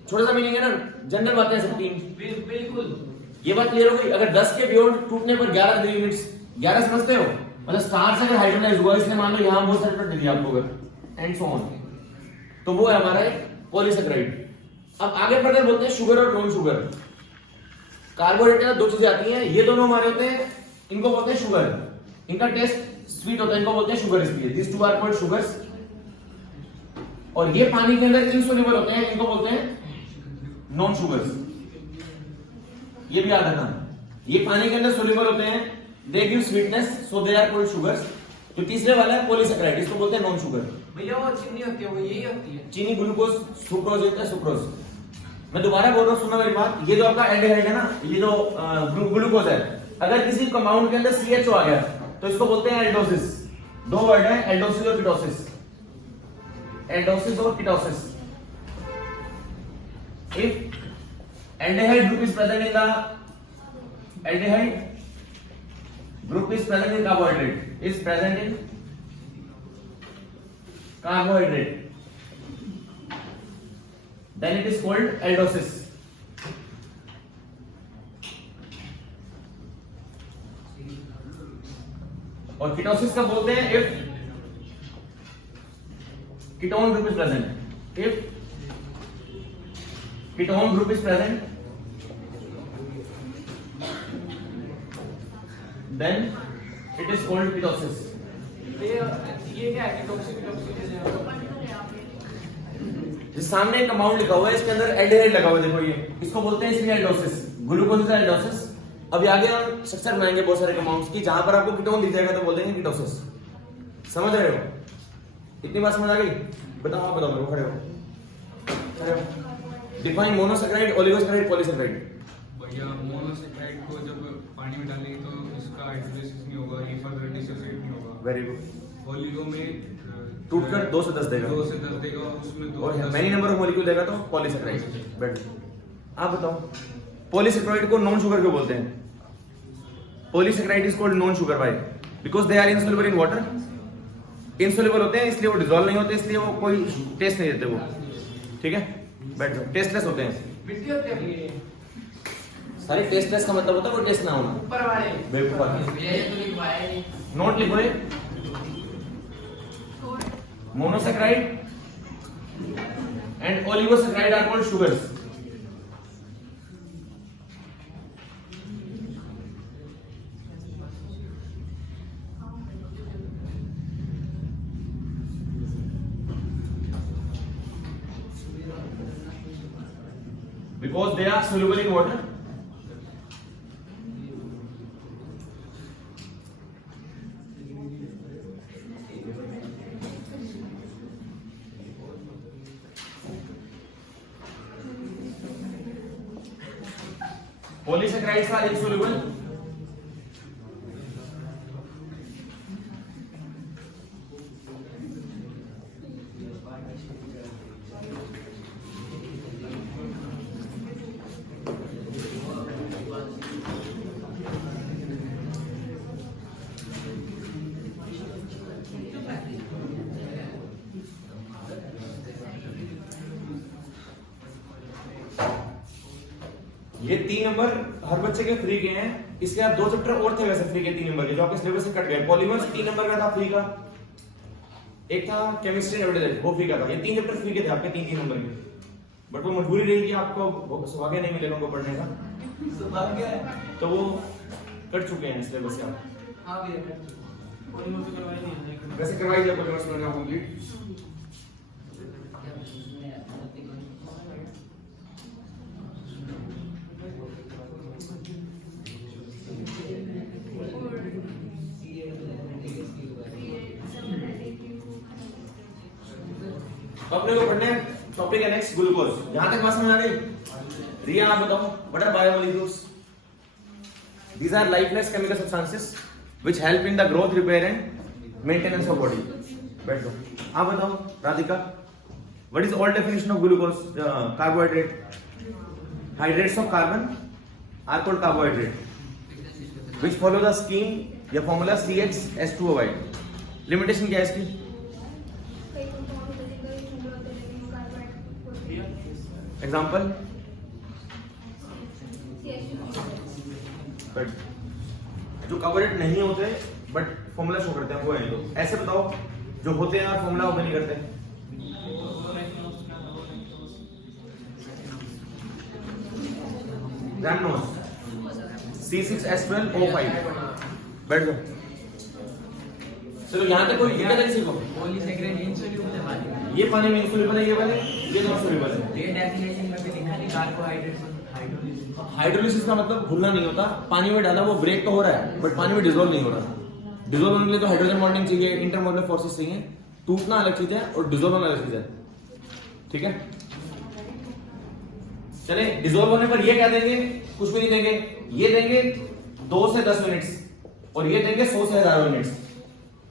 छोटा सा मीनिंग है ना, जनरल बातें सब 3। बिल्कुल ये बात क्लियर हो गई? अगर 10 के बियॉन्ड टूटने पर 11 दे यूनिट्स, 11 समझते हो, मतलब स्टार से अगर हाइड्रोलाइज हुआ, इसलिए मान लो यहां बहुत सारे प्रोडक्ट दे दिया आपको अगर, एंड सो ऑन, तो वो है हमारा एक पॉलीसेक्राइड। अब आगे फर्दर बोलते हैं शुगर और नॉन शुगर। कार्बोहाइड्रेट 2 चीजें आती हैं, ये दोनों हमारे होते हैं, इनको बोलते हैं शुगर, इनका टेस्ट स्वीट होता है, इनको बोलते हैं शुगर, इसलिए this two are called sugars. और ये पानी के अंदर इनसोल्युबल होते हैं, इनको बोलते हैं नॉन शुगर्स। ये भी याद रखना, ये पानी के अंदर सोल्युबल होते हैं, they give sweetness, so they are called sugars. जो तीसरे वाला है पॉलीसेक्राइड, इसको बोलते हैं नॉन शुगर। भैया वो चीनी होती है, वो यही होती है, चीनी, ग्लूकोज, सुक्रोज होता है, सुक्रोज। मैं दोबारा बोल रहा हूं, सुनना मेरी बात। ये जो आपका एल्डिहाइड है ना, ये जो ग्लूकोज है, अगर किसी कंपाउंड के अंदर CHO आ गया तो इसको बोलते हैं एल्डोसिस। 2 वर्ड है, एल्डोसिस और कीटोसिस। एल्डोसिस और ketosis. If aldehyde group is present in the aldehyde group is present in carbohydrate, is present in carbohydrate, then it is called aldosis. और कीटोसिस का बोलते हैं if ketone group is present, if ketone group is present, then it is called ketosis. ये क्या है, toxic जिस सामने एक कंपाउंड लिखा हुआ है, इसके अंदर एल्डिहाइड लगा हुआ है, देखो ये, इसको बोलते हैं इसलिए एल्डोसिस, ग्लूकोज का एल्डोसिस। अभी आगे हम स्ट्रक्चर बनाएंगे बहुत सारे कंपाउंड्स की, जहां पर आपको कीटोन दिख जाएगा तो बोल देंगे कीटोसिस। समझ रहे हो? इतनी बात समझ आ गई? बताओ, आप बताओ मेरे को, खड़े हो। Define monosaccharide, oligosaccharide, polysaccharide. भैया मोनोसेक्राइड को जब पानी में डालेंगे तो इसका हाइड्रोलाइसिस नहीं होगा, ये फर्दर डिसोसिएट नहीं होगा। Very good. ओलिगो में टूटकर 2 से 10 देगा, 2 से 10 देगा, उसमें 2 और मैनी नंबर ऑफ मॉलिक्यूल देगा तो पॉलीसेक्राइड। बेट आप बताओ, पॉलीसेक्राइड को नॉन शुगर क्यों बोलते हैं? Polysaccharide is called non sugar, why? Because they are insoluble in water. Insoluble होते हैं इसलिए वो डिसॉल्व नहीं होते, इसलिए वो कोई टेस्ट नहीं देते वो, ठीक है? बैठ जाओ, टेस्टलेस होते हैं मिट्टी होती है भैया, सारे। टेस्टलेस का मतलब होता है वो टेस्ट ना होना। ऊपर वाले बेवकूफ भैया, ये तो लिखवाया नहीं। नोट लिखो, monosaccharide and oligosaccharide are called sugars. Because they are soluble in water. Polysaccharides are insoluble. ये 3 नंबर हर बच्चे के फ्री के हैं। इसके बाद 2 चैप्टर और थे वैसे फ्री के 3 नंबर के जो आपके सिलेबस से कट गए। पॉलीमर्स 3 नंबर का था फ्री का, एक था केमिस्ट्री एवरेज वो फ्री का था। ये 3 चैप्टर फ्री के थे आपके 3 नंबर के, बट वो मजबूरी रहेगी आपको सौभाग्य नहीं मिलेगा उनको पढ़ने का, तो वो कट चुके हैं सिलेबस से आप। वैसे करवाई जाए पॉलीमर्स में कंप्लीट। अपने को पढ़ने टॉपिक है नेक्स्ट ग्लूकोज। यहां तक बात समझ आ गई? रिया आप बताओ, what are biomolecules? These are lifeless chemical substances which help in the growth, repair and maintenance of body. बैठ जाओ। आप बताओ Radhika, what is all definition of glucose? Carbohydrate. Hydrates of carbon are called carbohydrate which follow the scheme या formula CHS2O5. Limitation क्या है इसकी? Example? जो carbohydrate नहीं होते बट फॉर्मूला शो करते हैं वो है। तो ऐसे बताओ जो होते हैं और फॉर्मूला ओपन नहीं करते। रैमनोस C6H12O5। बैठ जाओ। चलो यहां तक कोई दिक्कत है किसी को? पॉलीसैकराइड इनसोल्यूबल है पानी। ये पानी में इनसोल्यूबल है, ये वाले ये नॉन सोल्यूबल है। ये डेफिनेशन में भी लिखा है कार्बोहाइड्रेट्स हाइड्रोलिसिस। हाइड्रोलिसिस का मतलब घुलना नहीं होता, पानी में डाला वो ब्रेक तो हो रहा है बट पानी में डिसॉल्व नहीं हो रहा। डिसॉल्व होने के लिए तो हाइड्रोजन बॉन्डिंग चाहिए, इंटरमोलर फोर्सेस चाहिए। टूटना अलग चीज है और डिसॉल्व होना अलग चीज है, ठीक है? चले डिसॉल्व होने पर ये क्या देंगे? कुछ भी नहीं देंगे। ये देंगे 2 से 10 मिनट्स और ये देंगे 100 से 1000 मिनट्स,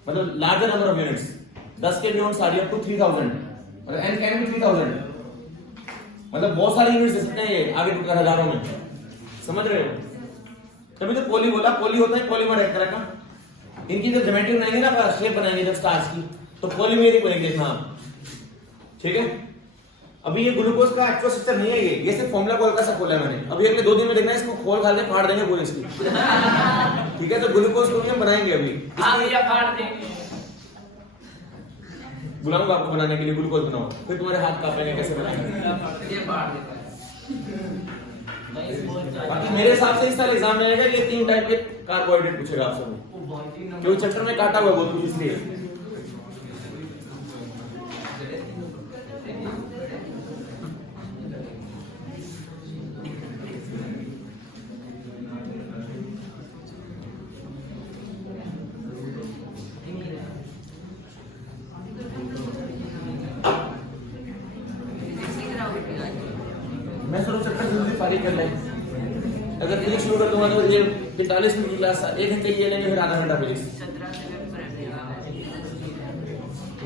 मतलब लार्जर नंबर ऑफ यूनिट्स। 10 के यूनिट्स आर अप टू 3000 मतलब n कैन बी 3000, मतलब बहुत सारे यूनिट्स दे सकते हैं ये आगे टूटकर हजारों में। समझ रहे हो? तभी तो पोली बोला, पोली होता है पॉलीमर एक तरह का। इनकी जब ज्योमेट्री बनाएंगे ना, शेप बनाएंगे जब स्टार्स की, तो पॉलीमेरिक बनेंगे। हाँ ठीक है। अभी ये ग्लूकोज का एक्चुअल स्ट्रक्चर नहीं है, ये सिर्फ फॉर्मूला को हल्का सा खोला है मैंने। अभी अगले 2 दिन में देखना है, इसको खोल खाल के फाड़ देंगे पूरी इसकी। ठीक है, तो ग्लूकोज को हम बनाएंगे अभी। हाँ भैया फाड़ देंगे। बुलाऊंगा आपको बनाने के लिए, ग्लूकोज बनाओ, फिर तुम्हारे हाथ कांपेंगे कैसे बनाएंगे। ये फाड़ देता है। बाकी मेरे हिसाब से इस साल एग्जाम में आएगा कि 3 टाइप के कार्बोहाइड्रेट पूछेगा आपसे, क्योंकि चैप्टर में काटा हुआ बहुत कुछ इसलिए। मैं सोच चैप्टर जल्दी फारिग कर लें। अगर फिजिक्स शुरू कर दूंगा तो ये 45 मिनट की क्लास 1 घंटे की लेंगे, फिर आधा घंटा फिजिक्स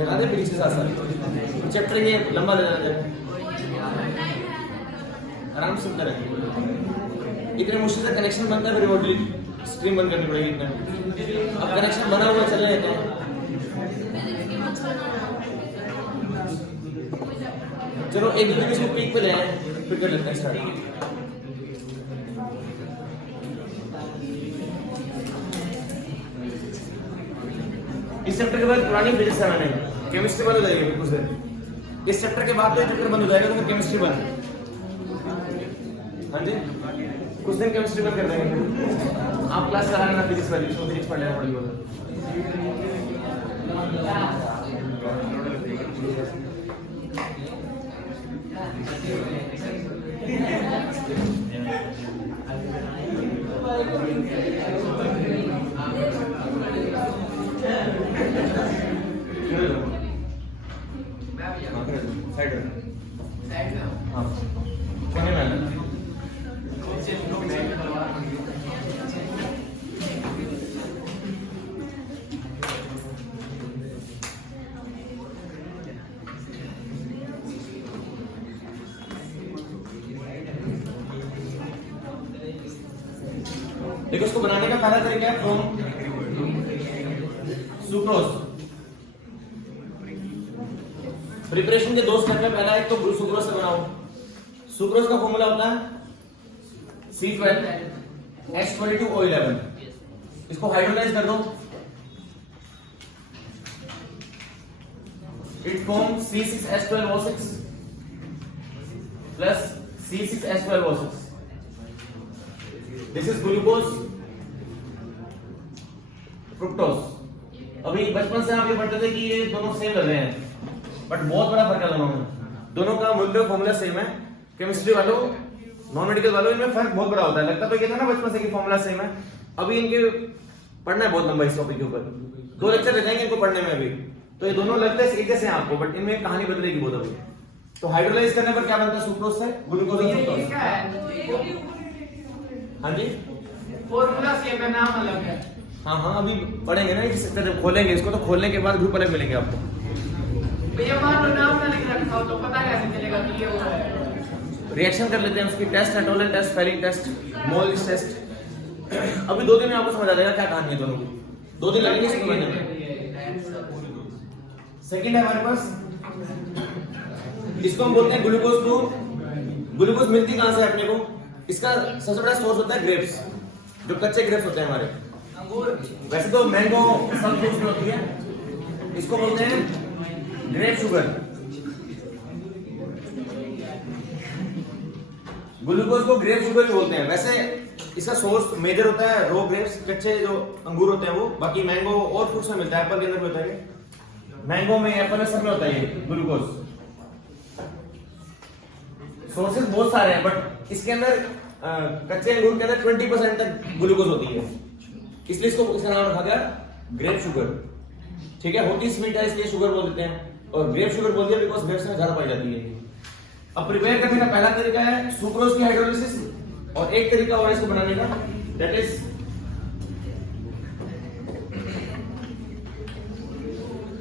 लगा दे फिजिक्स के साथ साथ। चैप्टर ये लंबा ले जाना है, आराम से करें। इतने मुश्किल से कनेक्शन बनता है, फिर रिमोटली स्ट्रीम बंद करनी पड़ेगी इतना। अब कनेक्शन बना हुआ चल रहे हैं, चलो एक दूसरे को पीक पे ले आए, फिर कर लेते हैं स्टार्ट। इस चैप्टर के बाद पुरानी फिजिक्स है, मैंने केमिस्ट्री बंद हो जाएगी बिल्कुल से। इस चैप्टर के बाद तो चैप्टर बंद हो जाएगा, तो फिर केमिस्ट्री बंद। हाँ जी, कुछ दिन केमिस्ट्री बंद कर देंगे। आप क्लास करा लेना फिजिक्स वाली, तो फिजिक्स पढ़ लेना पड़ेगी। साइड में हाँ कोने में आना। देखो इसको बनाने का पहला तरीका है फ्रॉम सुक्रोज। प्रिपरेशन के 2 स्टेप में पहला एक तो सुक्रोज से बनाओ। सुक्रोज का फॉर्मूला होता है C12 H22O11, इसको हाइड्रोलाइज कर दो, it form C6H12O6 plus C6H12O6, this is glucose fructose. अभी बचपन से आप ये पढ़ते थे कि ये दोनों सेम लग रहे हैं, बट बहुत बड़ा फर्क है दोनों में। दोनों का मूल्य फॉर्मूला सेम है, केमिस्ट्री वालों नॉन मेडिकल वालों इनमें फर्क बहुत बड़ा होता है। लगता तो ये था ना बचपन से कि फॉर्मूला सेम है। अभी इनके पढ़ना है बहुत लंबा इस टॉपिक के ऊपर, 2 लेक्चर रह जाएंगे इनको पढ़ने में अभी। तो ये दोनों लगते हैं एक जैसे हैं आपको, बट इनमें कहानी बदलेगी बहुत अभी। तो हाइड्रोलाइज करने पर क्या बनता है सुक्रोज से ग्लूकोज और ये फ्रुक्टोज। क्या है? हाँ जी, फॉर्मूला सेम है, नाम अलग है। हाँ अभी पढ़ेंगे ना, जब खोलेंगे इसको तो खोलने के बाद ग्रुप अलग मिलेंगे आपको। भैया मान लो नाम ना लिख रखा हो तो पता कैसे चलेगा कि ये वो है? रिएक्शन कर लेते हैं उसकी, टेस्ट है, Tollens test, Fehling test, Molisch test. अभी 2 दिन में आपको समझ आ जाएगा क्या कहानी है दोनों की, 2 दिन लगेंगे समझने में। सेकंड है हमारे पास, इसको हम बोलते हैं ग्लूकोज 2। ग्लूकोज मिलती कहां से अपने को? इसका सबसे बड़ा सोर्स होता है ग्रेप्स, जो कच्चे ग्रेप्स होते हैं हमारे। वैसे तो मैंगो सब फ्रूट्स में होती है, इसको बोलते हैं ग्रेप शुगर। ग्लूकोज को ग्रेप शुगर भी बोलते हैं। वैसे इसका सोर्स मेजर होता है रो ग्रेप्स, कच्चे जो अंगूर होते हैं वो। बाकी मैंगो और फ्रूट्स में मिलता है, एप्पल के अंदर भी होता है, मैंगो में, एप्पल में, सब में होता है ये ग्लूकोज। सोर्सेज बहुत सारे हैं, बट इसके अंदर कच्चे अंगूर के अंदर 20% तक ग्लूकोज होती है, इसलिए इसको इसका नाम रखा गया ग्रेप शुगर। ठीक है, होती स्वीट है इसलिए शुगर बोल देते हैं, और ग्रेप शुगर बोल दिया बिकॉज ग्रेप्स में ज्यादा पाई जाती है। अब प्रिपेयर करने का पहला तरीका है सुक्रोज की हाइड्रोलिसिस, और एक तरीका और इसको बनाने का, दैट इज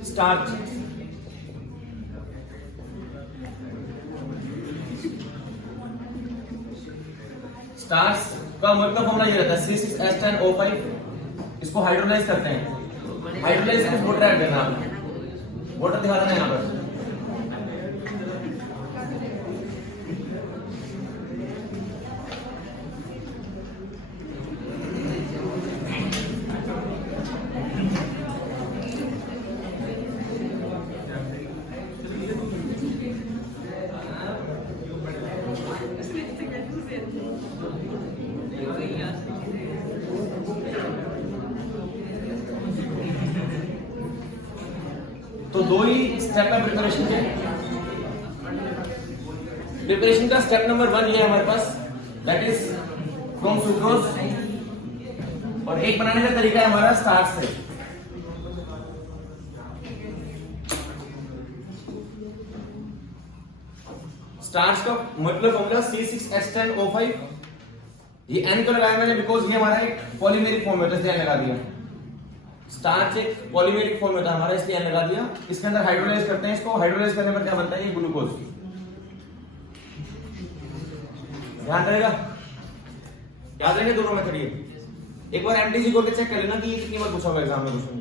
स्टार्च। स्टार्च का मतलब फॉर्मूला ये रहता है C6H10O5। इसको हाइड्रोलाइज करते हैं, हाइड्रोलाइज से वाटर ऐड करना, वाटर दिखा देना यहाँ पर। तो 2 ही स्टेप है प्रिपरेशन के। प्रिपरेशन का स्टेप नंबर 1 ये है हमारे पास, दैट इज फ्रॉम सुक्रोज, और एक बनाने का तरीका है हमारा स्टार्च से। स्टार्च का मतलब फॉर्मूला C6H10O5। ये N को लगाया मैंने बिकॉज ये हमारा एक पॉलीमेरिक फॉर्म है, इसलिए N लगा दिया। स्टार्च एक पॉलीमेरिक फॉर्म होता है हमारा, इसलिए N लगा दिया। इसके अंदर हाइड्रोलाइज करते हैं इसको, हाइड्रोलाइज करने पर क्या बनता है? ये ग्लूकोज। ध्यान रहेगा, याद रहेंगे दोनों मेथड। ये एक बार एमटीजी को चेक कर लेना कि ये कितनी बार पूछा होगा एग्जाम में क्वेश्चन।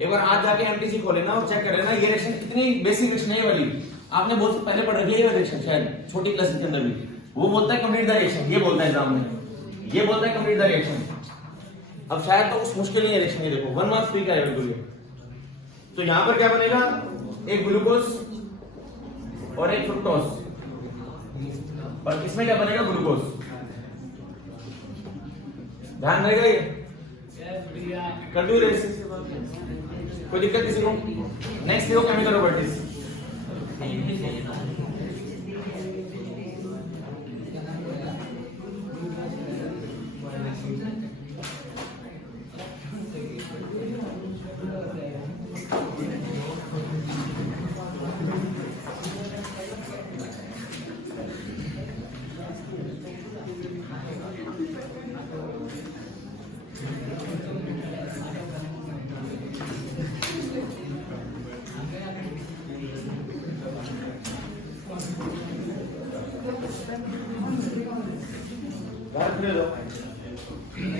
एक बार आज जाके एमटीजी खोलेना और चेक कर लेना ये रिएक्शन कितनी बेसिक रिएक्शन है वाली। आपने बहुत पहले पढ़ रखी है ये रिएक्शन, शायद छोटी क्लास के अंदर भी। वो बोलता है कंप्लीट द रिएक्शन, ये बोलता है एग्जाम में, ये बोलता है कंप्लीट द रिएक्शन। अब शायद तो कुछ मुश्किल नहीं है रिएक्शन, ये देखो 1 मार्क्स फ्री का है बिल्कुल ये। तो यहां पर क्या बनेगा? एक ग्लूकोज और एक फ्रुक्टोज, और इसमें क्या बनेगा? ग्लूकोज। ध्यान रहेगा ये, कर दो रेसिस। कोई दिक्कत किसी को? नेक्स्ट देखो केमिकल प्रॉपर्टीज।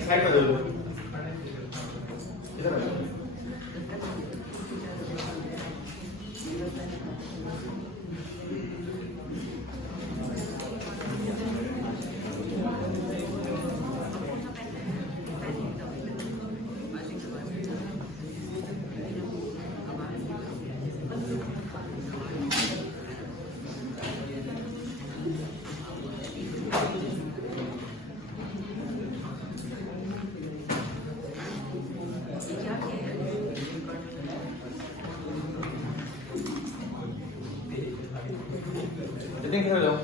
साइड में दे दो, इधर जतिन खड़े हो जाओ,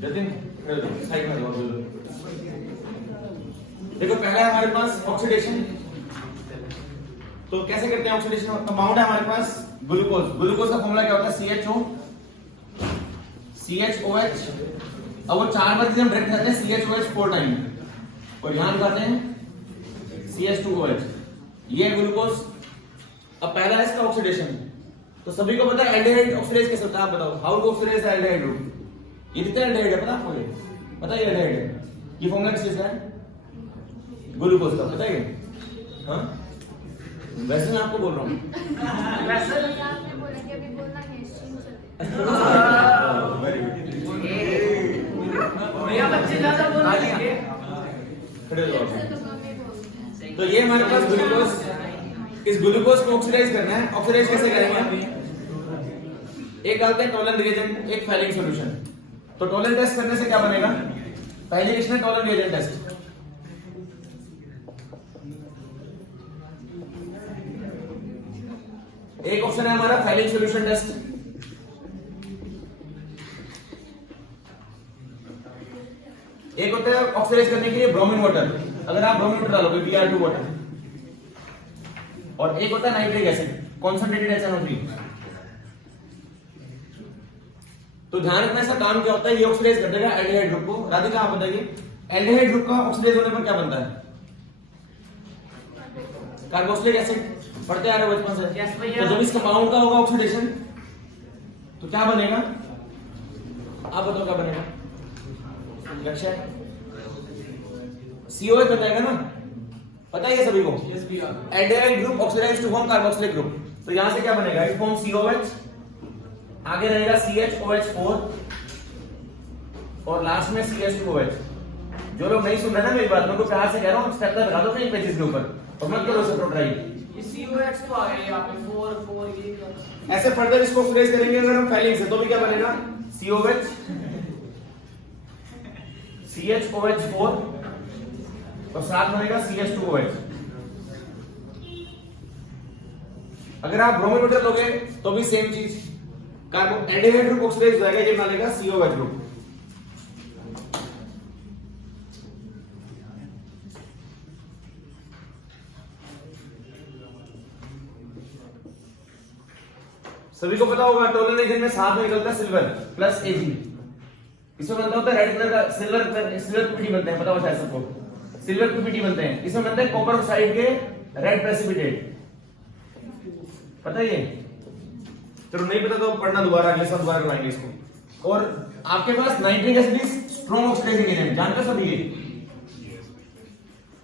जतिन खड़े हो जाओ, साइड में जाओ। देखो पहला है हमारे पास ऑक्सीडेशन। तो कैसे करते हैं ऑक्सीडेशन? कंपाउंड है हमारे पास ग्लूकोज। ग्लूकोज का फॉर्मूला क्या होता है? CHO, CHOH। अब वो 4 बार हम डायरेक्ट करते हैं CHOH 4 टाइम, और यहां लगाते हैं CH2OH। ये है ग्लूकोज। अब पहला है इसका ऑक्सीडेशन। तो सभी को पता है एल्डिहाइड ऑक्सीडेज कैसे होता है? आप बताओ, how to oxidize aldehyde group. ये कितना एल्डिहाइड है पता है आपको? ये पता है ये एल्डिहाइड है। ये फॉर्मूला किस चीज का है? ग्लूकोज का। पता है? हाँ, वैसे मैं आपको बोल रहा हूँ। वैसे आपने बोला कि अभी बोलना है स्ट्रीम से। Very good. भैया बच्चे ज्यादा बोल रहे हैं। खड़े हो जाओ। तो कम ही बोलते हैं। तो ये हमारे पास ग्लूकोज। इस ग्लूकोज को ऑक्सीडाइज करना है। ऑक्सीडाइज कैसे करेंगे? एक डालते हैं टोलन रिएजेंट, एक फैलिंग सॉल्यूशन। तो टोलन टेस्ट करने से क्या बनेगा? पहले इसमें टोलन रिएजेंट टेस्ट। एक ऑप्शन है हमारा फैलिंग सॉल्यूशन टेस्ट। एक होता है ऑक्सीडाइज करने के लिए ब्रोमीन वाटर। अगर आप ब्रोमीन वाटर डालोगे Br2 वाटर। और एक होता है नाइट्रिक एसिड, कॉन्सेंट्रेटेड HNO3। तो ध्यान रखना इसका काम क्या होता है। ये ऑक्सीडाइज कर देगा एल्डिहाइड ग्रुप को। राधिका आप बताइए, एल्डिहाइड ग्रुप का ऑक्सीडाइज होने पर क्या बनता है? Carboxylic acid. पढ़ते आ रहे हो बचपन से। Yes, भैया। तो जब इस कंपाउंड का होगा ऑक्सीडेशन तो क्या बनेगा? आप बताओ क्या बनेगा? लक्ष्य COH बन जाएगा ना? पता है ये सभी को? यस भैया। Aldehyde group oxidize to form carboxylic group. तो यहां से क्या बनेगा? इट फॉर्म COH, आगे रहेगा CHOH4 और लास्ट में CH2OH। जो लोग नहीं सुन रहे ना मेरी बात, मैं को प्यार से कह रहा हूं, स्टेप लगा दो कहीं पेजेस के ऊपर और मत करो सब ट्राई। ये COX तो आ गया यहाँ पे 4 ये क्या? ऐसे फर्दर इसको ऑक्सीडाइज करेंगे अगर हम फैलिंग से, तो भी क्या बनेगा? COH, CHOH4 और साथ बनेगा CH2OH। अगर आप ब्रोमीन वाटर लोगे तो भी सेम चीज, कार्बो एल्डिहाइड ग्रुप ऑक्सीडाइज हो जाएगा, ये बनेगा COH ग्रुप। सभी को पता होगा टोलन रिएजेंट में साथ में निकलता है सिल्वर प्लस Ag। इसमें बनता होता है रेड कलर का सिल्वर PPT बनते हैं, पता होगा शायद सबको। सिल्वर PPT बनते हैं। इसमें बनते हैं कॉपर ऑक्साइड के रेड प्रेसिपिटेट। पता है ये? चलो नहीं पता तो पढ़ना दोबारा, अगले साल दोबारा करवाएंगे इसको। और आपके पास nitric acid strong oxidising agent, जानते हो सभी ये?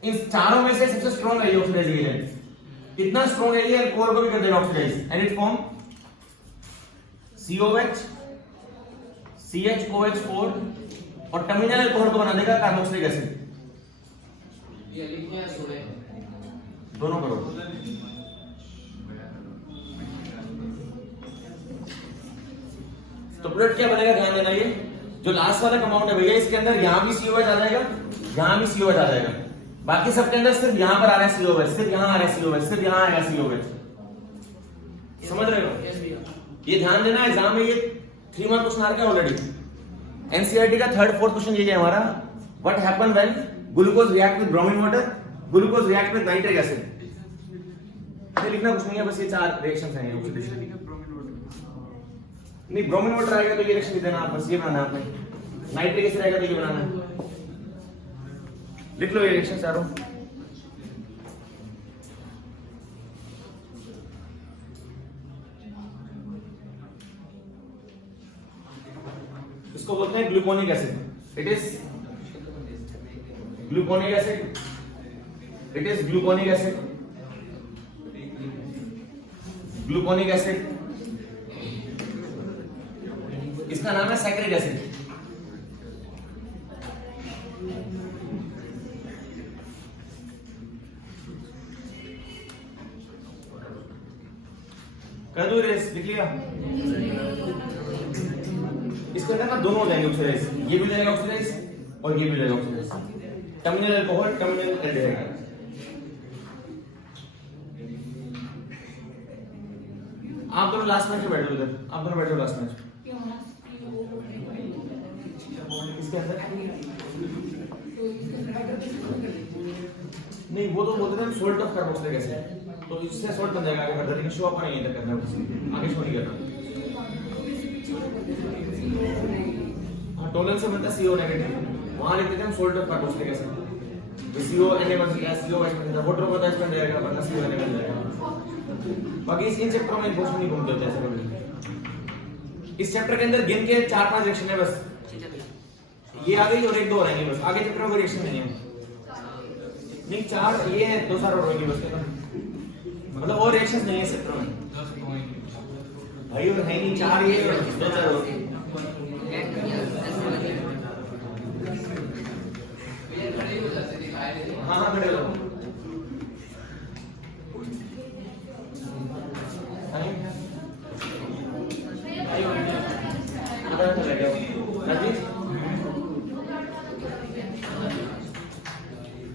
इन चारों में से सबसे स्ट्रॉन्ग है ये ऑक्सीडाइजिंग एजेंट। इतना स्ट्रॉन्ग है ये अल्कोहल को भी कर देगा oxidize. And it form COH, CHOH4 और टर्मिनल अल्कोहल को बना देगा कार्बोक्सिलिक एसिड। ये लिखने हैं सुने। दोनों करो। तो प्रोडक्ट क्या बनेगा? ध्यान देना, ये जो लास्ट वाला कंपाउंड है भैया, इसके अंदर यहां भी COH आ जाएगा, यहां भी COH आ जाएगा। बाकी सबके अंदर सिर्फ यहां पर आ रहा है COH, सिर्फ यहां आ रहा है COH, सिर्फ यहां आएगा COH। समझ रहे हो? यस भैया। ये ध्यान देना, एग्जाम में ये 3 मार्क क्वेश्चन आ रहा है ऑलरेडी। एनसीईआरटी का 3rd 4th क्वेश्चन ये है हमारा, what happen when glucose react with bromine water, glucose react with nitric acid. ये लिखना कुछ नहीं है, बस ये 4 रिएक्शंस हैं। नहीं, ब्रोमीन वाटर आएगा तो ये रिएक्शन देना, आप बस ये बनाना है आपने। नाइट्रिक एसिड आएगा तो ये बनाना है। लिख लो ये रिएक्शन चारों। इसको बोलते हैं gluconic acid. It is gluconic acid, it is gluconic acid, gluconic acid. इसका नाम है सैक्रिक एसिड। कर दो रेस, लिख लिया? इसके अंदर ना दोनों हो जाएंगे ऑक्सीडाइज, ये भी हो जाएगा ऑक्सीडाइज और ये भी हो जाएगा oxidize. Terminal alcohol, terminal aldehyde. आप दोनों लास्ट मैच में बैठ जाओ उधर, आप दोनों बैठ जाओ लास्ट मैच इसके अंदर। नहीं वो तो बोलते थे हम सोल्ट ऑफ कार्बोक्सिलिक एसिड, तो इससे सोल्ट बन जाएगा आगे बढ़ते, लेकिन शो अप नहीं इधर करना है, आगे शो नहीं करना। हाँ टोलन से बनता है CO नेगेटिव, वहां लिखते थे हम salt of carboxylic acid, CO Na बन गया, CO H बन गया, वोटर को बन जाएगा वरना CO Na बन जाएगा। बाकी इस चैप्टर में बहुत नहीं घूमते होते ऐसे कभी। इस चैप्टर के अंदर गिन के 4-5 रिएक्शन है बस, ये आ गई और 1-2 और आएंगे बस, आगे चैप्टर में कोई रिएक्शन नहीं है। नहीं 4 ये है, 2 सारे और होंगे बस, मतलब और रिएक्शंस नहीं है चैप्टर में भाई, और है नहीं 4 ये और 2-4 और। हाँ हाँ खड़े हो जाओ।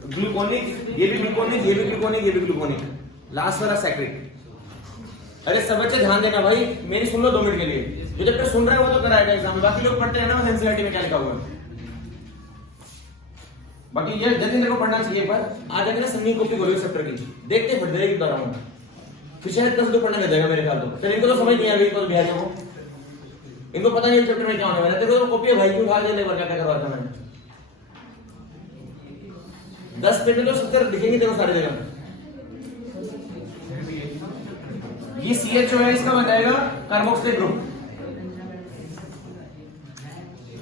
ग्लूकोनिक, ये भी ग्लूकोनिक, ये भी ग्लूकोनिक, ये भी ग्लूकोनिक, लास्ट वाला सैक्रिक। अरे सब बच्चे ध्यान देना भाई, मेरी सुन लो 2 मिनट के लिए, जो जब तक सुन रहा है वो तो कराएगा एग्जाम में, बाकी लोग पढ़ते हैं ना एनसीईआरटी में क्या लिखा हुआ है। बाकी ये जतिन को पढ़ना चाहिए एक बार, आ जाके ना संगीत कॉपी खोलो इस चैप्टर की, देखते फिर देगी बता रहा हूं, फिर शायद कल तो पढ़ने लग जाएगा मेरे ख्याल तो। चल इनको तो समझ नहीं आ रही तो बिहारियों को, इनको पता नहीं चैप्टर में क्या होने वाला है। तेरे को कॉपी है भाई, क्यों उठा के लेबर क्या क्या करवाता मैंने 10 पेज में तो 70 लिखेंगे तेरे सारी जगह। ये CHO है, इसका बन जाएगा कार्बोक्सिलिक ग्रुप,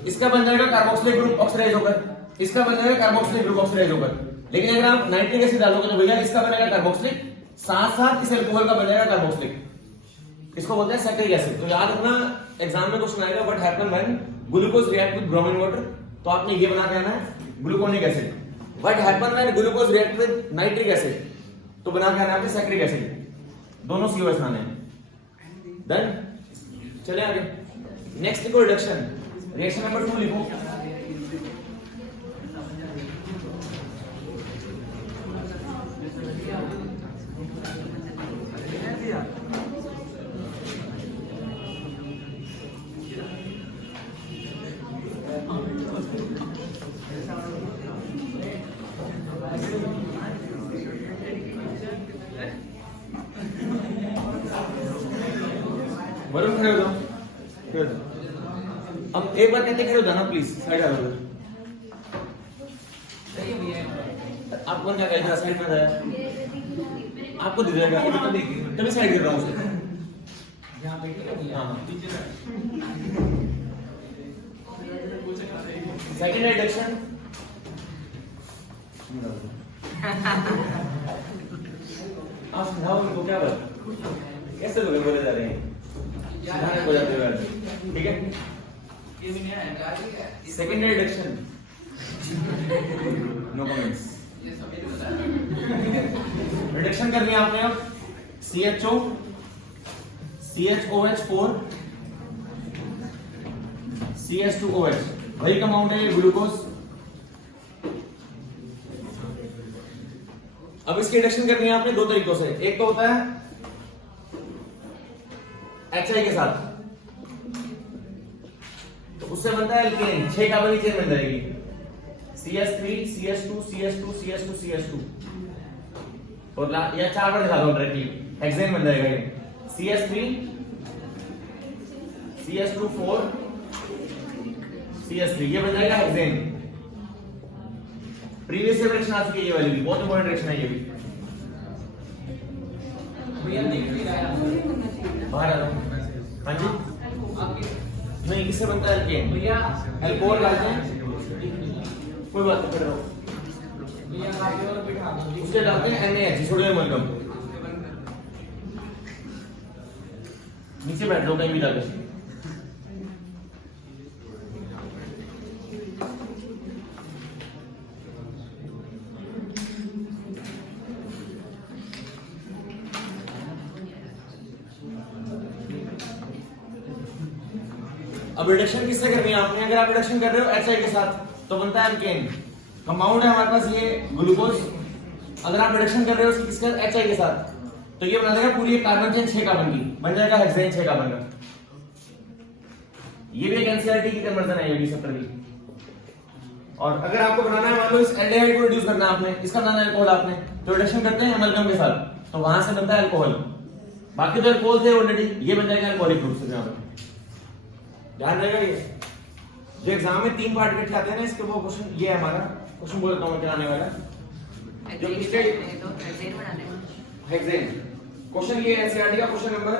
इसका बन जाएगा कार्बोक्सिलिक ग्रुप ऑक्सीडाइज होकर, इसका बन जाएगा कार्बोक्सिलिक ग्रुप ऑक्सीडाइज होकर। लेकिन अगर आप नाइट्रिक एसिड डालोगे तो भैया इसका बनेगा कार्बोक्सिलिक, साथ साथ इस अल्कोहल का बन जाएगा कार्बोक्सिलिक, इसको बोलते हैं सैक्रिक एसिड। तो याद रखना एग्जाम में क्वेश्चन आएगा what happen when glucose react with bromine water, तो आपने ये बना के आना है gluconic acid. What happen when glucose react with nitric acid, तो बना के आना है आपने सैक्रिक एसिड, दोनों COS आने हैं। डन, चले आगे। नेक्स्ट लिखो रिडक्शन, रिएक्शन नंबर 2 लिखो। वरुण खड़े हो जाओ, खड़े हो जाओ। अब एक बार कहते खड़े हो जाना प्लीज, साइड आ जाओ। आपको क्या कहना साइड में जाए, आपको दे देगा तभी साइड कर रहा हूँ उसे। सेकंड रिडक्शन, आप समझाओ उनको क्या बात, कैसे लोग बोले जा रहे हैं हो जाते हुए, ठीक है। Second reduction, no comments. Reduction करनी है आपने अब CHO, CHOH4, CH2OH, वही कंपाउंड है ग्लूकोज। अब इसकी रिडक्शन करनी है आपने 2 तरीकों से, एक तो होता है HI के साथ, तो उससे बनता है एल्केन, 6 कार्बन चेन बन जाएगी, CH3 CH2 CH2 CH2 CH2, और या 4 बार दिखा दो डायरेक्टली, हेक्सेन बन जाएगा ये, CH3 CH2 4 CH3, ये बन जाएगा हेक्सेन। प्रीवियस रिएक्शन आ चुकी है ये वाली भी, बहुत इंपॉर्टेंट रिएक्शन है ये भी। बाहर आ जाओ। हाँ जी, नहीं इससे बनता है एल्केन, भैया अल्कोहल डालते हैं, कोई बात नहीं, रहो उसके डालते हैं NaH, सोडियम अमोनियम। नीचे बैठ जाओ कहीं भी जाकर। अब रिडक्शन किससे करनी है आपने, अगर आप रिडक्शन कर रहे हो HI के साथ तो बनता है एल्केन, कंपाउंड है हमारे पास ये ग्लूकोज। अगर आप रिडक्शन कर रहे हो किसके HI के साथ तो ये बना देगा पूरी कार्बन चेन 6 कार्बन की, बन जाएगा हेक्सेन 6 कार्बन का। ये भी एक एनसीईआरटी की कन्वर्जन है, ये भी 70 की। और अगर आपको बनाना है, मान लो इस एल्डिहाइड को रिड्यूस करना है आपने, इसका बनाना है अल्कोहल आपने, तो रिडक्शन करते हैं एमाल्गम के साथ, तो वहां से बनता है अल्कोहल। बाकी तो अल्कोहल थे ऑलरेडी, ये बन जाएगा अल्कोहलिक ग्रुप से। ध्यान रहेगा ये जो एग्जाम में 3 पार्ट इकट्ठे आते हैं ना, इसके वो क्वेश्चन ये है हमारा क्वेश्चन बोलता हूं कराने वाला जो पिछले हेक्सेन क्वेश्चन। ये एनसीईआरटी का क्वेश्चन नंबर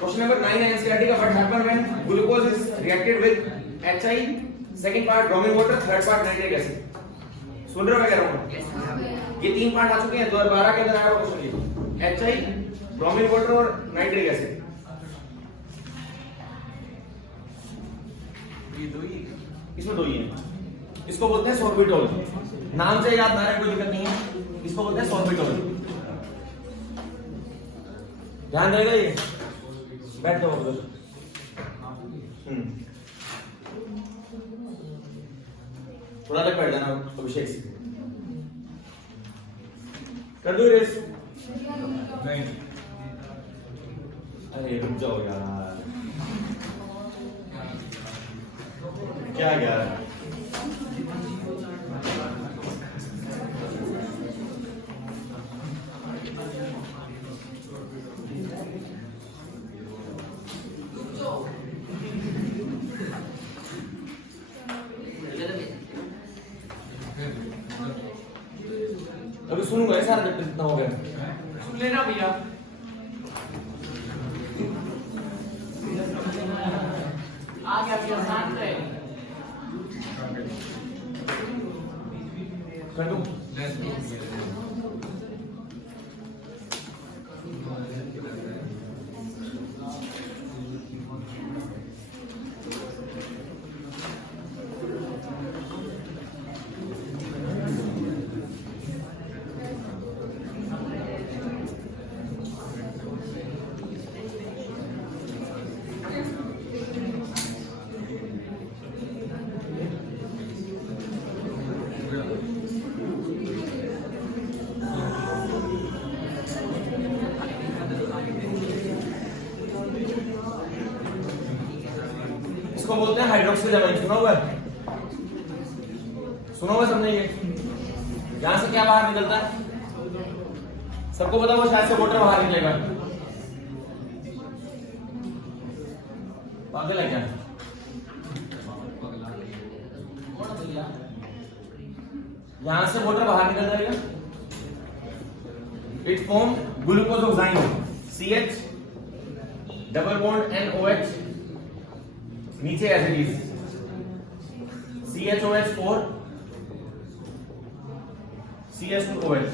9 है एनसीईआरटी का। What happen when glucose is reacted with HI, second part bromine water, third part nitric acid. सुन रहे हो वगैरह? ये 3 पार्ट आ चुके हैं, 2012 के अंदर आया हुआ क्वेश्चन ये। HI, ब्रोमीन वाटर और नाइट्रिक एसिड, इसमें 2 ही है। इसको बोलते हैं सोर्बिटोल, नाम से याद ना रहे कोई दिक्कत नहीं है, इसको बोलते हैं सोर्बिटोल। ध्यान रहेगा ये। बैठ जाओ उधर। थोड़ा तक बैठ जाना अभिषेक से। कर दो रेस। नहीं, अरे रुक जाओ यार, क्या यार। अभी सुनूंगा ऐसा जब कितना हो गया। सुन लेना भैया। आ गया भैया, शांत रहे। कर दूं? इसको बोलते हैं हाइड्रोक्सिल एमाइन। सुना हुआ है? सुना हुआ सबने? ये यहां से क्या बाहर निकलता है सबको पता, वो शायद से वाटर बाहर निकलेगा। पागल है क्या? यहां से वाटर बाहर निकल जाएगा। It form glucoxime CH double bond NOH, नीचे as it is CHOH4 CH2OH।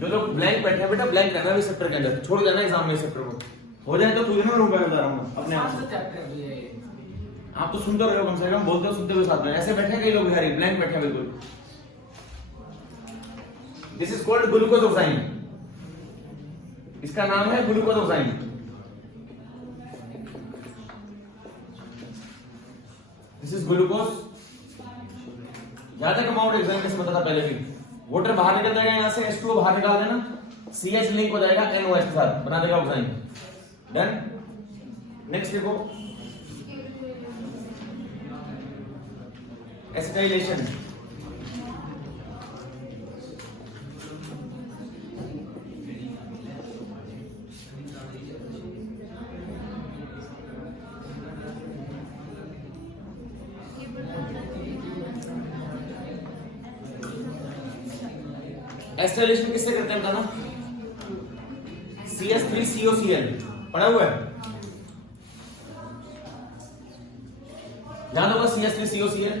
जो लोग ब्लैंक बैठे हैं बेटा, ब्लैंक रहना भी सेक्टर के अंदर, छोड़ देना एग्जाम में सेक्टर को। हो जाए तो तुझे ना रूम बता रहा हूं अपने आप से। आप तो सुनते रहे हो, कम से कम बोलते हो सुनते हुए साथ में। ऐसे बैठे कई लोग यार, ब्लैंक बैठे बिल्कुल। दिस इज कॉल्ड ग्लूकोजोक्साइन, इसका नाम है ग्लूकोजोक्साइन। This is glucose. याद है अमाउंट एग्जाम कैसे बता था पहले भी। वाटर बाहर निकल जाएगा, यहां से H2O बाहर निकाल देना, CH लिंक हो जाएगा NOH के साथ, बना देगा ऑक्साइन। डन। नेक्स्ट देखो, एसिटाइलेशन। एसिटाइलेशन किससे करते हैं बताना? CH3COCl पढ़ा हुआ है? याद होगा CH3COCl।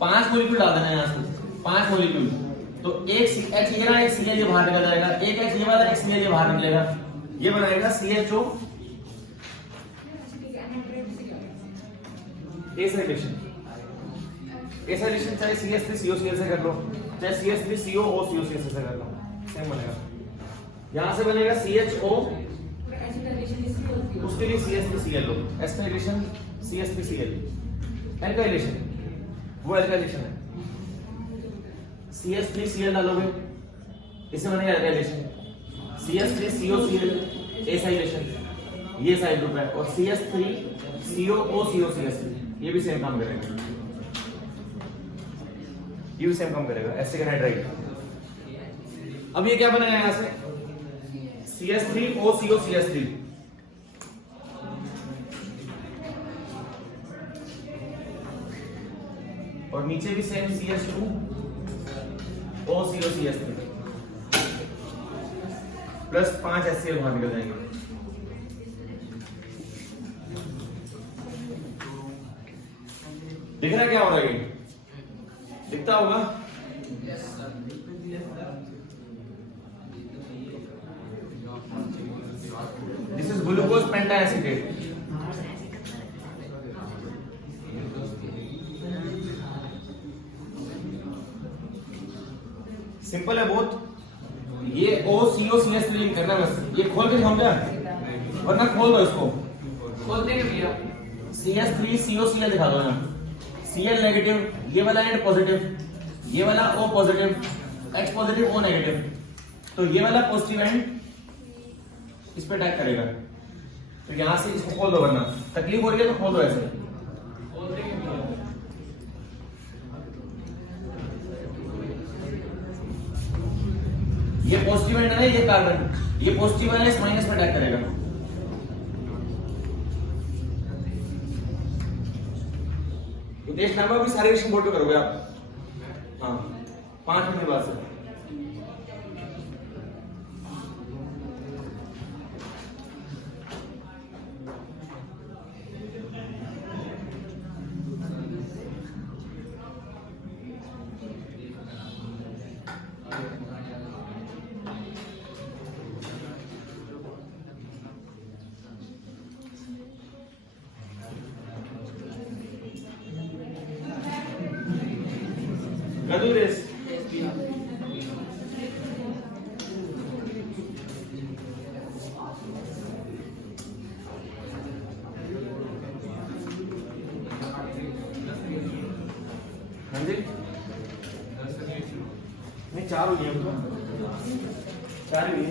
5 मॉलिक्यूल डाल देना है यहां से, 5 मॉलिक्यूल। तो एक H ये रहा, एक Cl ये बाहर निकल जाएगा, एक H ये वाला, एक Cl ये बाहर निकलेगा, ये बनाएगा CHO। एसिटाइलेशन। एसिटाइलेशन चाहे CH3COCl से कर लो, चाहे CH3COOCl से कर लो, सेम बनेगा। यहां से बनेगा CHO, उसके लिए CH3Cl लो। Acetylation CH3Cl। एल्काइलेशन वो एल्काइलेशन है, CH3Cl डालोगे इससे बनेगा relation CS3 COCl A side relation, ये साइड ग्रुप है, और CS3 COCS3 ये भी सेम काम करेगा, ये भी सेम काम करेगा, एसिटिक हाइड्राइड। अब ये क्या बनेगा यहां से CS3OCOCS3, और नीचे भी सेम CS2OCOCS3 प्लस 5 HCl बाहर निकल जाएंगे। दिख रहा है क्या हो रहा है? ये दिखता होगा। This is glucose pentaacetate. Simple है बहुत। ये OCOCS लिंक करना है बस। ये खोल के समझा, वरना खोल दो इसको। खोल देंगे भैया। CS3COCl दिखा दो ना। Cl नेगेटिव, ये वाला एंड पॉजिटिव, ये वाला O positive, H positive O negative, तो ये वाला पॉजिटिव एंड इस पे अटैक करेगा। तो यहां से इसको खोल दो, वरना तकलीफ हो रही है तो खोल दो ऐसे। खोल देंगे भैया। ये पॉजिटिव एंड है, ये कार्बन, ये पॉजिटिव है, इस माइनस पे अटैक करेगा। तो टेस्ट नंबर भी सारे रिएक्शन बोर्ड पे करोगे आप। हाँ 5 मिनट बाद से। Gadu this. हाँ जी, नहीं 4 हो गए हमको, 4 ही है।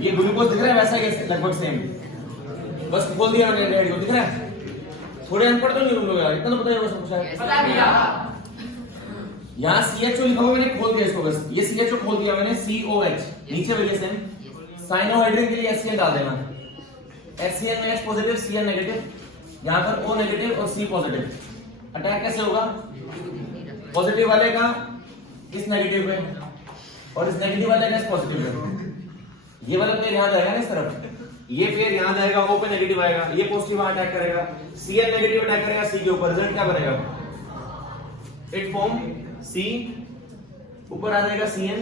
ये ग्लूकोज दिख रहा है वैसा ही है, लगभग सेम। बस खोल दिया मैंने रेड को, दिख रहा है। थोड़े अनपढ़ तो नहीं तुम लोग यार, इतना तो पता ही होगा सब कुछ है। पता है भैया। यहाँ CHO लिखा हुआ, मैंने खोल दिया इसको बस। ये CHO खोल दिया मैंने, COH नीचे वही सेम। साइनोहाइड्रिन के लिए HCl डाल देना। HCl में H पॉजिटिव, Cl नेगेटिव, यहाँ पर O नेगेटिव और C पॉजिटिव। अटैक कैसे होगा? पॉजिटिव वाले का इस नेगेटिव पे और इस नेगेटिव वाले का इस पॉजिटिव पे। ये वाला पेयर यहाँ जाएगा ना इस तरफ, ये पेयर यहाँ जाएगा, O पे नेगेटिव आएगा, ये पॉजिटिव वहां अटैक करेगा, Cl नेगेटिव अटैक करेगा C के ऊपर। रिजल्ट क्या बनेगा? इट फॉर्म C, ऊपर आ जाएगा Cn,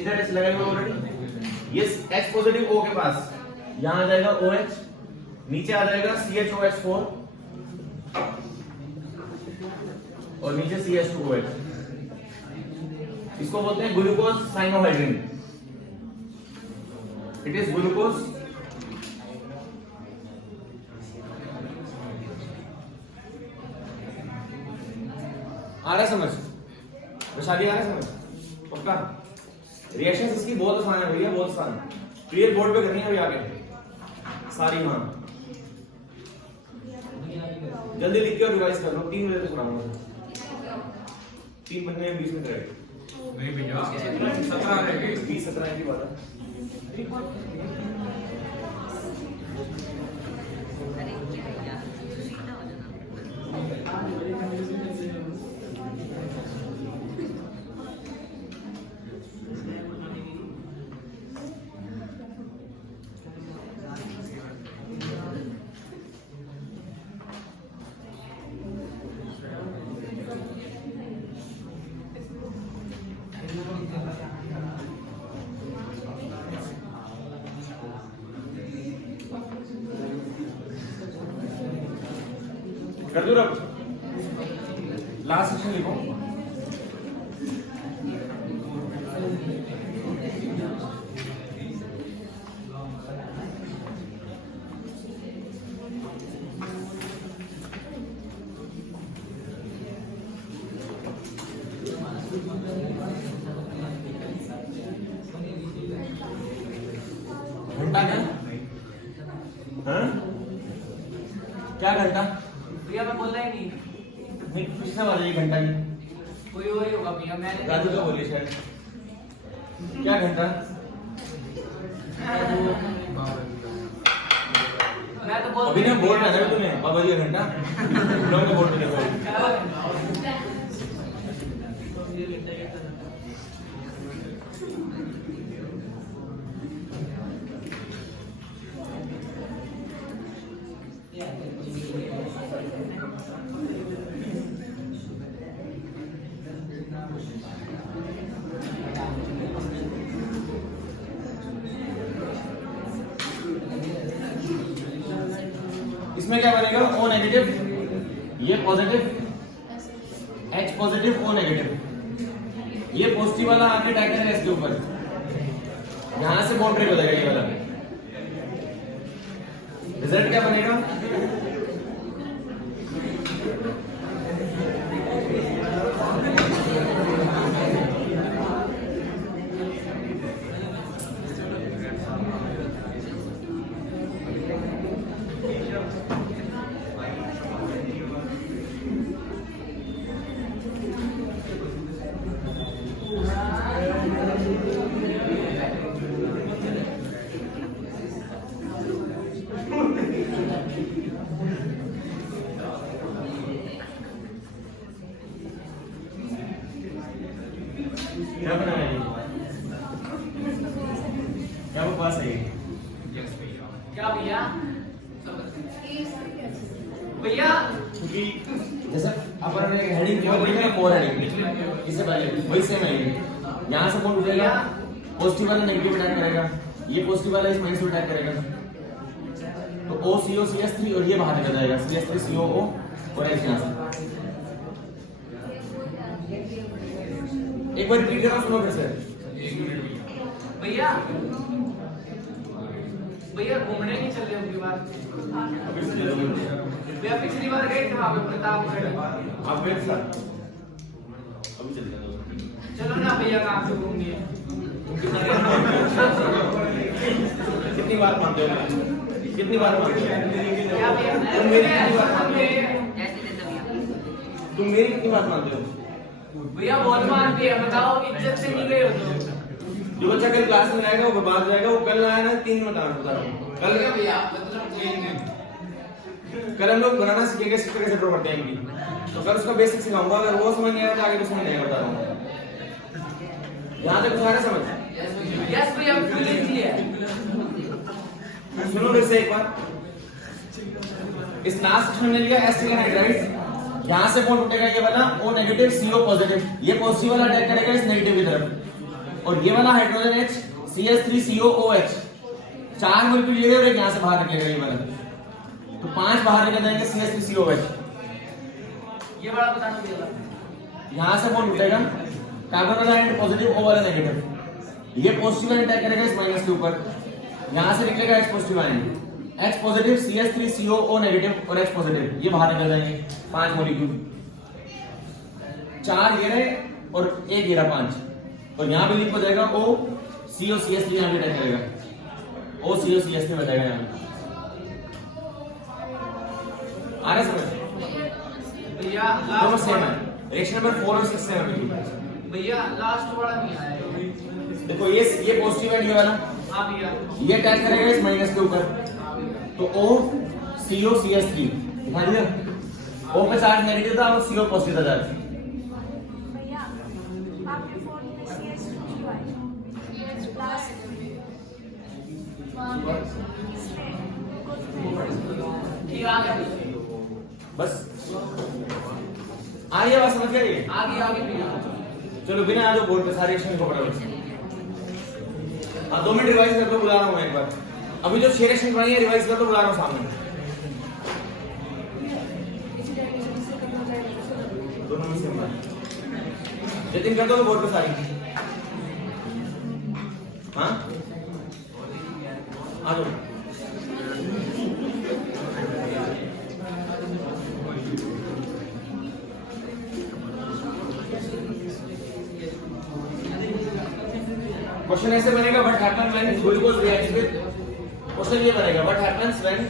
इधर H लगाएगा ऑलरेडी। ये H पॉजिटिव O के पास, यहाँ आ जाएगा OH, नीचे आ जाएगा CHOH4 और नीचे CH2OH। इसको बोलते हैं glucose cyanohydrin. It is glucose आ रहा है समझ? वैशाली आ रहा है समझ? पक्का? रिएक्शन इसकी बहुत आसान है भैया, बहुत आसान। क्लियर बोर्ड पे करनी है अभी आगे सारी। हाँ जल्दी लिख के और रिवाइज कर लो, 3 मिनट तक पढ़ाऊंगा। 3 बनने में 20 मिनट रहेगा। नहीं भैया 17 रहेगी, 20-17 की बात है। मंजूर अब लास्ट सेक्शन लिखो। घंटा क्या? हाँ? क्या घंटा? भैया मैं बोला ही नहीं। नहीं किसने बोला ये घंटा की? कोई और ही होगा भैया, मैंने राजू तो बोली शायद। क्या घंटा? मैं तो बोल अभी ना बोर्ड पे है तुम्हें बाबा जी का घंटा लोगों को बोर्ड पे देखो। इसमें क्या बनेगा? ओ नेगेटिव, ये positive, H positive, O negative. ये पॉजिटिव वाला आके अटैक करेगा इसके ऊपर, यहां से बाउंड्री बदलेगा ये वाला। रिजल्ट क्या बनेगा? क्या बना है ये? क्या वो पास है ये? क्या भैया? भैया क्योंकि जैसे अपन ने हेडिंग क्या बोली है? फोर हेडिंग इससे पहले वही सेम है ये। यहाँ से कौन उठेगा? पॉजिटिव वाला नेगेटिव अटैक करेगा, ये पॉजिटिव वाला इस माइनस अटैक करेगा। तो O CO CS3 और ये बाहर निकल जाएगा, CS3 COO और H यहाँ से। एक बार रिपीट करो, सुनो फिर से। भैया भैया घूमने नहीं चल रहे उनकी बात। अभी से ले लो। भैया पिछली बार गए थे वहाँ पे प्रतापगढ़। आप मेरे साथ अभी चल जाओ। चलो ना भैया, कहाँ से घूमनी है? कितनी बार मानते हो? कितनी बार मानते हो? क्या भैया? तुम मेरी कितनी बात मानते हो? तुम मेरी कितनी बात मानते हो? भैया बहुत मानते हैं, बताओ इज्जत से नहीं गए हो तो। जो बच्चा कल क्लास में आएगा वो बर्बाद हो जाएगा। वो कल आया ना 3 मिनट बता रहा हूँ। कल भैया मतलब कल हम लोग बनाना सीखेंगे, सिक्के कैसे ड्रॉ करते हैं इनकी। तो कल उसका बेसिक सिखाऊंगा, अगर वो समझ नहीं आया तो आगे तो समझ नहीं बता रहा हूँ। यहाँ तक सारे समझ। यस भैया फुल इजी है। सुनो फिर से एक बार। इस लास्ट सेक्शन में लिया एस का हाइड्राइड, यहाँ से कौन उठेगा? ये वाला O नेगेटिव CO पॉजिटिव, ये पॉजिटिव वाला अटैक करेगा इस नेगेटिव की तरफ। और ये वाला hydrogen H CS3 COOH 4 molecule ये और एक यहाँ से बाहर निकलेगा ये वाला। तो 5 बाहर निकल जाएंगे CS3 COOH। ये बड़ा बताना भैया। यहाँ से कौन उठेगा? कार्बन वाला एंड पॉजिटिव, O वाला नेगेटिव। ये पॉजिटिव वाला अटैक करेगा इस माइनस के ऊपर, यहाँ से निकलेगा H positive ion, H positive CS3 COO negative और H पॉजिटिव, ये बाहर निकल जाएंगे 5 मोलिक्यूल। 4 ये रहे और एक ये रहा 5। और यहाँ पे लिख हो जाएगा O CO CS3, यहाँ पे अटैक करेगा O CO CS3 बचेगा यहाँ पे। आ रहा समझ? भैया दोनों लास्ट सेम है। रिएक्शन नंबर 4 और 6 सेम है। भैया लास्ट वाला नहीं आया। देखो ये पॉजिटिव है ये वाला, हाँ भैया। ये अटैक करेगा इस माइनस के ऊपर। तो O CO CS3 दिखा दिया। O पे चार्ज नेगेटिव था और CO पॉजिटिव था चार्ज। भैया आपके फोन में CS2 है प्लस ठीक आ गया बस आइए बात समझ गए? आगे आगे भैया। चलो बिना आज बोर्ड पे सारे एक्शन को पढ़ो। हाँ 2 मिनट रिवाइज कर लो, बुला रहा हूँ एक बार। अभी जो 6 एक्शन बनाई है रिवाइज कर लो, बुला रहा हूँ सामने। दोनों में सेम बात। जतिन कर दो बोर्ड पे सारी। हाँ आ जाओ। क्वेश्चन ऐसे बनेगा, what happens when glucose reacts with, question ये बनेगा, what happens when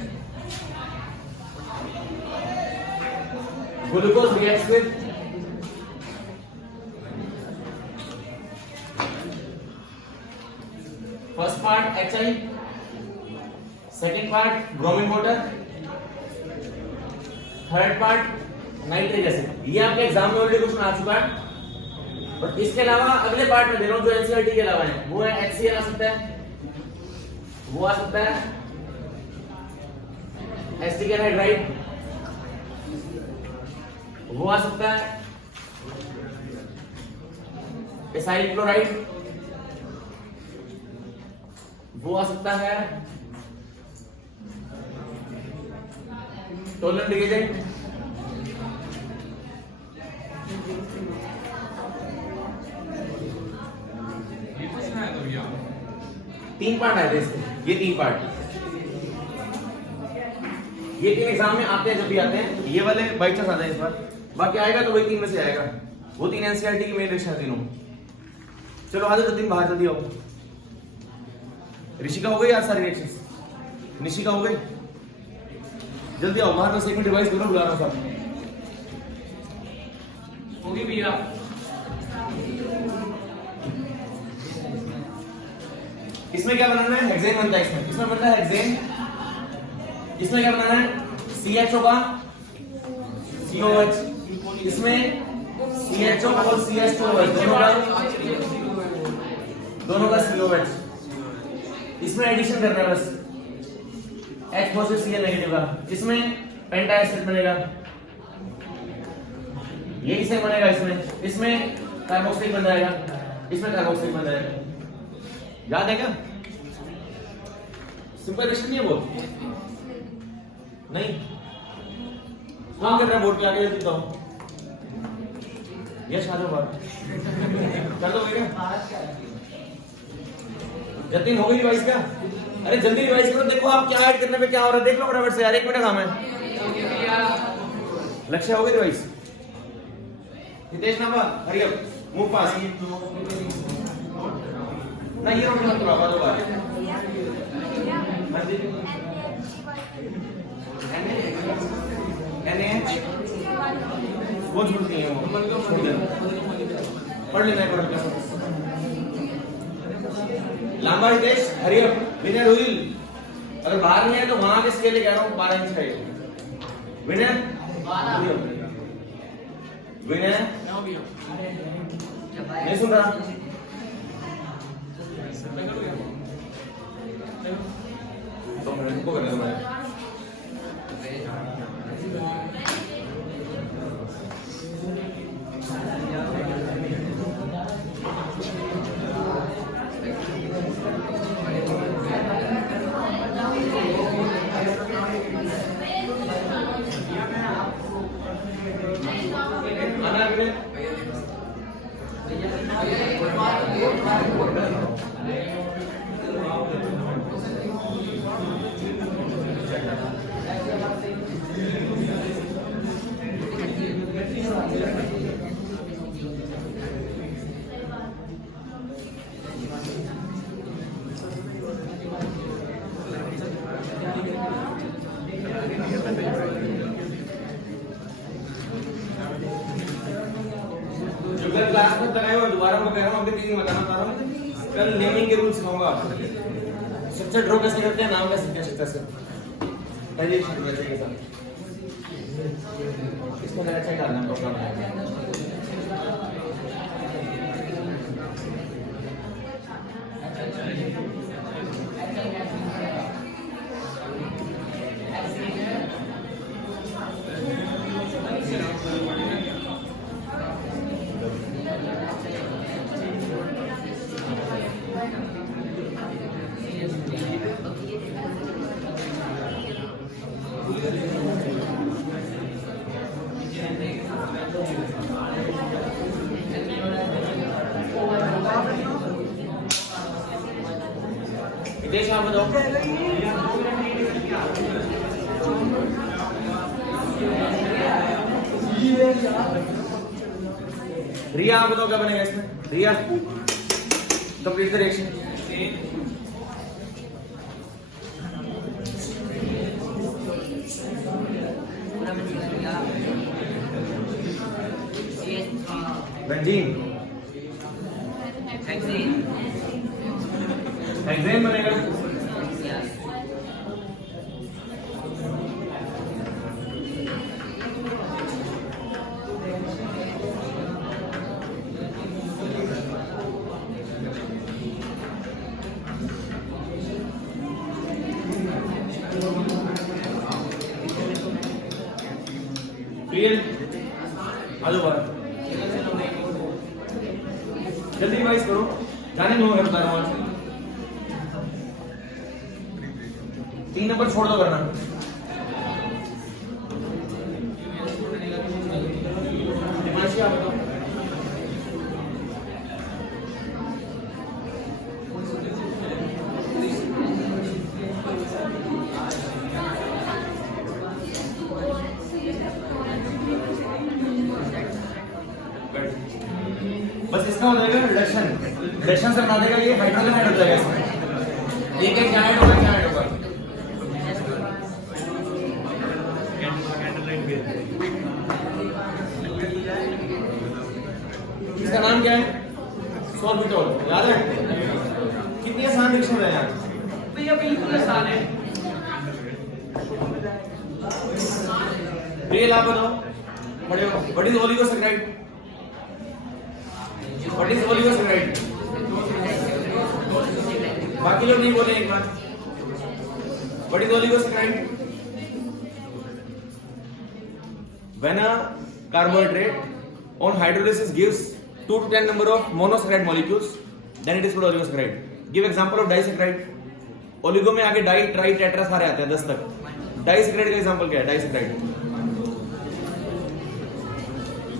glucose reacts with first part HI, second part bromine water, third part nitric acid. ये आपके एग्जाम में ऑलरेडी क्वेश्चन आ चुका है, और इसके अलावा अगले पार्ट में दे रहा हूं जो एनसीईआरटी के अलावा है, वो है HCl आ सकता है, वो आ सकता है एसिटिक एनहाइड्राइड, वो आ सकता है एसाइल क्लोराइड, वो आ सकता है टोलरेंट रिएजेंट, तीन पार्ट आए थे इसके, ये तीन पार्ट, ये तीन एग्जाम में आते हैं, जब भी आते हैं ये वाले बाई चांस आता है इस बार, बाकी आएगा तो वही तीन में से आएगा, वो तीन एनसीईआरटी की मेन रिएक्शन है तीनों। चलो आ जाओ तीन बाहर जल्दी आओ। ऋषिका हो गई यार सारी रिएक्शंस, निशिका हो गई, जल्दी आओ बाहर, बस एक मिनट डिवाइस दोनों बुला रहा हूं सब। होगी भैया। इसमें क्या बनाना है, हेक्सेन बनता है इसमें, इसमें बनता है हेक्सेन, इसमें क्या बनाना है CHO का COH, इसमें CHO और CH2OH दोनों का COH, इसमें एडिशन करना है बस H पॉजिटिव Cl नेगेटिव का, इसमें पेंटा एसिड बनेगा, ये इसे बनेगा, इसमें कार्बोक्सिलिक बन जाएगा, इसमें कार्बोक्सिलिक बन जाएगा। याद है क्या? सिंपल रिएक्शन नहीं है वो, नहीं कौन कर रहा है बोर्ड के आगे, जल्दी बताओ। यश आ जाओ बाहर, कर दो क्या जतिन, हो गई रिवाइज क्या? अरे जल्दी रिवाइज करो, देखो आप क्या ऐड करने पे क्या हो रहा है, देख लो फटाफट से यार, एक मिनट काम है। लक्ष्य हो गई रिवाइज, हितेश नामा हरी अप मूव पास ना, ये रोक मत करो दो बार। NaH वो झूठ नहीं है, वो छोड़ देना, पढ़ लेना है, पढ़ लेना। लंबा हितेश हरी अप, विनर हुई, अगर बाहर में है तो वहां के स्केल ले कह रहा हूं 12 इंच का है विनर, विनर नहीं सुन रहा, तो मैं को करने दूंगा। क्लास में लगाए और दोबारा मैं कह रहा हूँ, अभी तीन बताना चाह रहा हूँ, कल नेमिंग के रूल सिखाऊंगा आपको, स्ट्रक्चर ड्रॉ कैसे करते हैं, नाम कैसे कैसे से पहले स्ट्रक्चर के साथ इसको मेरा अच्छा डालना है प्रोग्राम। हितेश आप बताओ। रिया आप बताओ क्या बनेगा इसमें? रिया complete the reaction. Benzene hexane बनेगा। क्लियर? आजो बाहर जल्दी रिवाइज करो, जाने दो मैं बता रहा हूँ। 3 नंबर छोड़ दो करना। हिमांशी आप बताओ। बस इसका हो जाएगा रिडक्शन से बना देगा, ये हाइड्रोजन ऐड हो जाएगा इसमें। एक एक क्या ऐड होगा, क्या ऐड होगा? इसका नाम क्या है? सोर्बिटोल। याद है? कितनी आसान रिएक्शन है यार? भैया बिल्कुल आसान है। रियल आप बताओ, बड़े हो, what is oligosaccharide? What is oligosaccharide? बाकी लोग नहीं बोले एक बार। What is oligosaccharide? When a carbohydrate on hydrolysis gives 2 to 10 number of monosaccharide molecules, then it is called oligosaccharide. Give example of disaccharide. Oligo में आगे डाई, ट्राई, टेट्रा सारे आते हैं 10 तक। डाइसैकेराइड का एग्जांपल क्या है?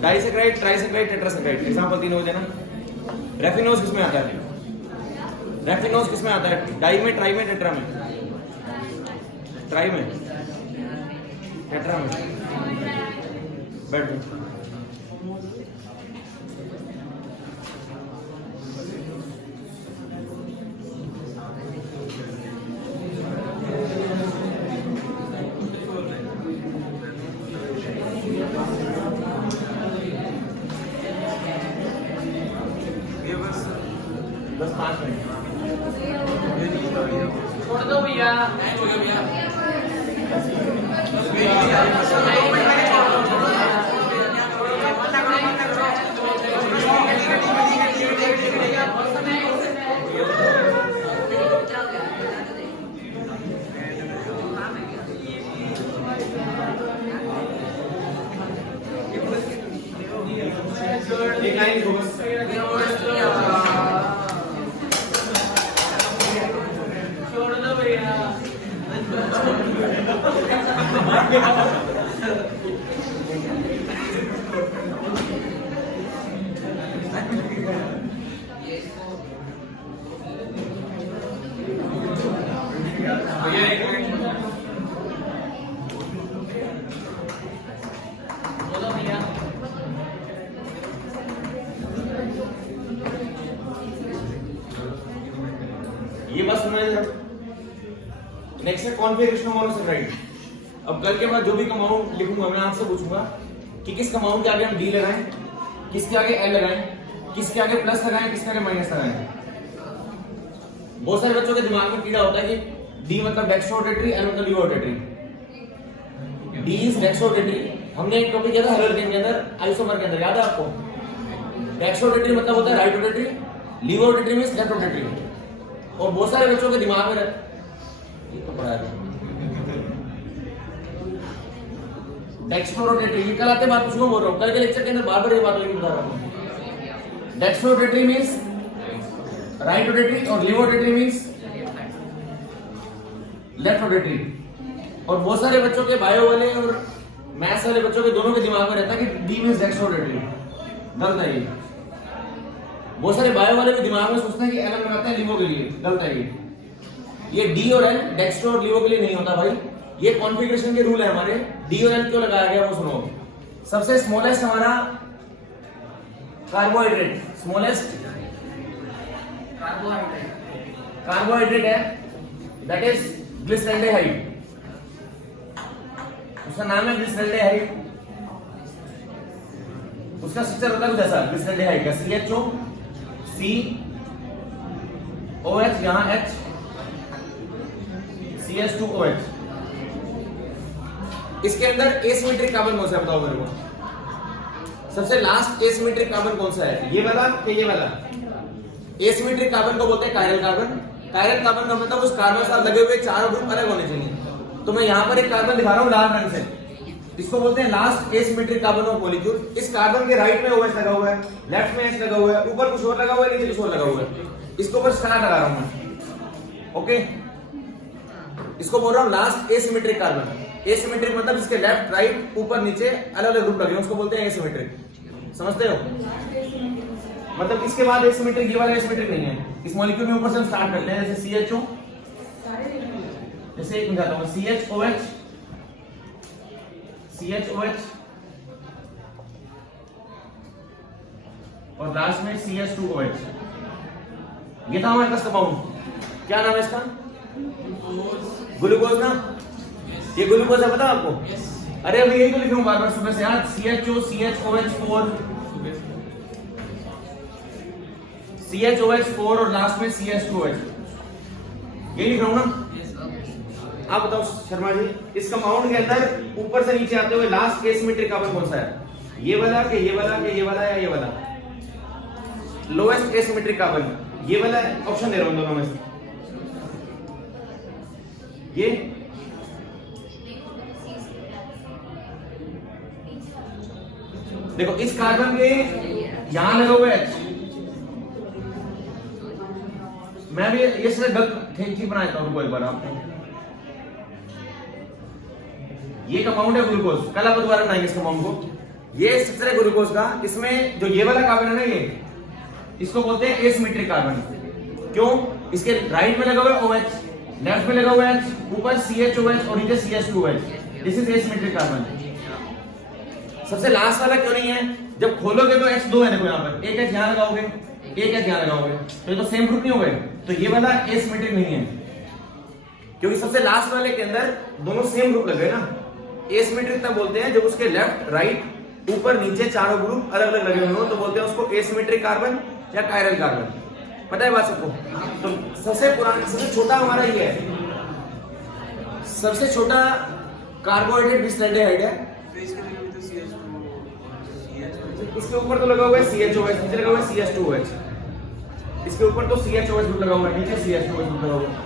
डाइसैकेराइड, ट्राइसैकेराइड, टेट्रासैकेराइड। एग्जांपल 3 हो जाए ना। रेफिनोज किसमें आता है? रेफिनोज किसमें आता है? डाई में, ट्राई में, टेट्रा में? ट्राई में, टेट्रा में। बैठ जाओ। बस 5 मिनट छोड़ दो भैया। एक लाइन लिखो बस। छोड़ दो भैया। बोलो भैया। ये बस सुनो इधर। नेक्स्ट है कॉन्फिगरेशन ऑफ मोनोसैकेराइड। अब कल के बाद जो भी कंपाउंड लिखूंगा मैं आपसे पूछूंगा कि किस कंपाउंड के आगे हम डी लगाएं, किसके आगे एल लगाएं, किसके आगे प्लस लगाएं, किसके आगे माइनस लगाएं। बहुत सारे बच्चों के दिमाग में कीड़ा होता है कि डी मतलब डेक्स्ट्रोरोटेटरी, एल मतलब लीवोरोटेटरी। D is dextrorotatory. हमने एक टॉपिक किया था हेलोजेन के अंदर, आइसोमर के अंदर, याद है आपको? डेक्स्ट्रोरोटेटरी मतलब होता है right rotatory, levorotatory means left rotatory. और बहुत सारे बच्चों के दिमाग में डेक्स्ट्रोरोटेटरी, कल आते बात पूछूंगा, बोल रहा हूँ कल के लेक्चर के अंदर बार बार ये बात लेके बता रहा हूँ। डेक्स्ट्रोरोटेटरी मींस राइट रोटेटरी और लीवोरोटेटरी मींस लेफ्ट रोटेटरी। और बहुत सारे बच्चों के बायो वाले और मैथ्स वाले बच्चों के दोनों के दिमाग में रहता है कि डी मींस डेक्स्ट्रोरोटेटरी। गलत है ये। बहुत सारे बायो वाले भी दिमाग में सोचते हैं कि एल लगाते हैं लीवो के लिए। गलत है ये। ये डी और एल डेक्स्ट्रो और लीवो के लिए नहीं होता भाई, ये कॉन्फ़िगरेशन के रूल है हमारे। डी और एल क्यों लगाया गया वो सुनो। सबसे स्मॉलेस्ट हमारा कार्बोहाइड्रेट, स्मॉलेस्ट कार्बोहाइड्रेट है, दैट इज ग्लिसरॉल्डिहाइड, उसका नाम है ग्लिसरॉल्डिहाइड। उसका स्ट्रक्चर होता है कुछ ऐसा ग्लिसरॉल्डिहाइड का, CHO COH, यहां H, CH2OH। इसके अंदर एसिमेट्रिक कार्बन कौन सा है बताओ मेरे को। सबसे लास्ट एसिमेट्रिक कार्बन कौन सा है, ये वाला कि ये वाला? एसिमेट्रिक कार्बन को बोलते हैं कायरल कार्बन। कायरल कार्बन का मतलब उस कार्बन के साथ लगे हुए चारों ग्रुप अलग होने चाहिए। तो मैं यहां पर एक कार्बन दिखा रहा हूं लाल रंग से, इसको बोलते हैं last asymmetric carbon of molecule. इस कार्बन के राइट में OH लगा हुआ है, लेफ्ट में H लगा हुआ है, ऊपर कुछ और लगा हुआ है, नीचे कुछ और लगा हुआ है। इसके ऊपर स्टार लगा रहा हूं मैं, ओके। इसको बोल रहा हूं लास्ट एसिमेट्रिक कार्बन। एसिमेट्रिक मतलब इसके लेफ्ट राइट ऊपर नीचे अलग अलग ग्रुप लगे हैं, उसको बोलते हैं एसिमेट्रिक। समझते हो? मतलब इसके बाद एसिमेट्रिक, ये वाला एसिमेट्रिक नहीं है। इस मॉलिक्यूल में ऊपर से हम स्टार्ट करते हैं, जैसे CHO, जैसे एक बताता हूं, CHOH, CHOH और लास्ट में CH2OH। ये था हमारे पास कंपाउंड, क्या नाम है इसका? ग्लूकोज ना, ये ग्लूकोज है, पता आपको? अरे अभी यही तो लिख रहा हूं बार बार सुबह से यार, CHO CHOH4 CHOH4 और लास्ट में CH2OH, यही लिख रहा हूं ना। आप बताओ शर्मा जी, इस कंपाउंड के अंदर ऊपर से नीचे आते हुए लास्ट एसिमेट्रिक कार्बन कौन सा है? ये वाला कि ये वाला कि ये वाला या ये वाला? लोएस्ट एसिमेट्रिक कार्बन ये वाला है, ऑप्शन दे रहा हूं दोनों में से। ये देखो, इस कार्बन के यहां लगा हुआ है H। मैं भी ये से गलत ठीक बनाता हूं एक बार आपको। ये कंपाउंड है ग्लूकोज, कल आप दोबारा बनाएंगे इस कंपाउंड को। ये स्ट्रक्चर है ग्लूकोज का, इसमें जो ये वाला कार्बन है ना, ये इसको बोलते हैं एसिमेट्रिक कार्बन। क्यों? इसके राइट में लगा हुआ है OH, लेफ्ट में लगा हुआ है H, ऊपर CHOH और नीचे CH2OH। This is asymmetric carbon. सबसे लास्ट वाला क्यों नहीं है? जब खोलोगे तो H2 है, देखो यहां पर एक H यहां लगाओगे, एक H यहां लगाओगे, तो ये तो सेम ग्रुप नहीं हो गए, तो ये वाला एसिमेट्रिक नहीं है, क्योंकि सबसे लास्ट वाले के अंदर दोनों सेम ग्रुप लग गए ना। एसिमेट्रिक तब बोलते हैं जब उसके लेफ्ट राइट ऊपर नीचे चारों ग्रुप अलग अलग लगे हुए हो, तो बोलते हैं उसको एसिमेट्रिक कार्बन या कायरल कार्बन। पता है बात सबको? तो सबसे पुराना, सबसे छोटा हमारा ये है, सबसे छोटा कार्बोहाइड्रेट ग्लिसरॉल्डिहाइड है। इसके ऊपर तो लगा हुआ है CHOH, नीचे लगा हुआ है CH2OH। इसके ऊपर तो CHOH ग्रुप लगा हुआ है, नीचे CH2OH ग्रुप लगा हुआ है।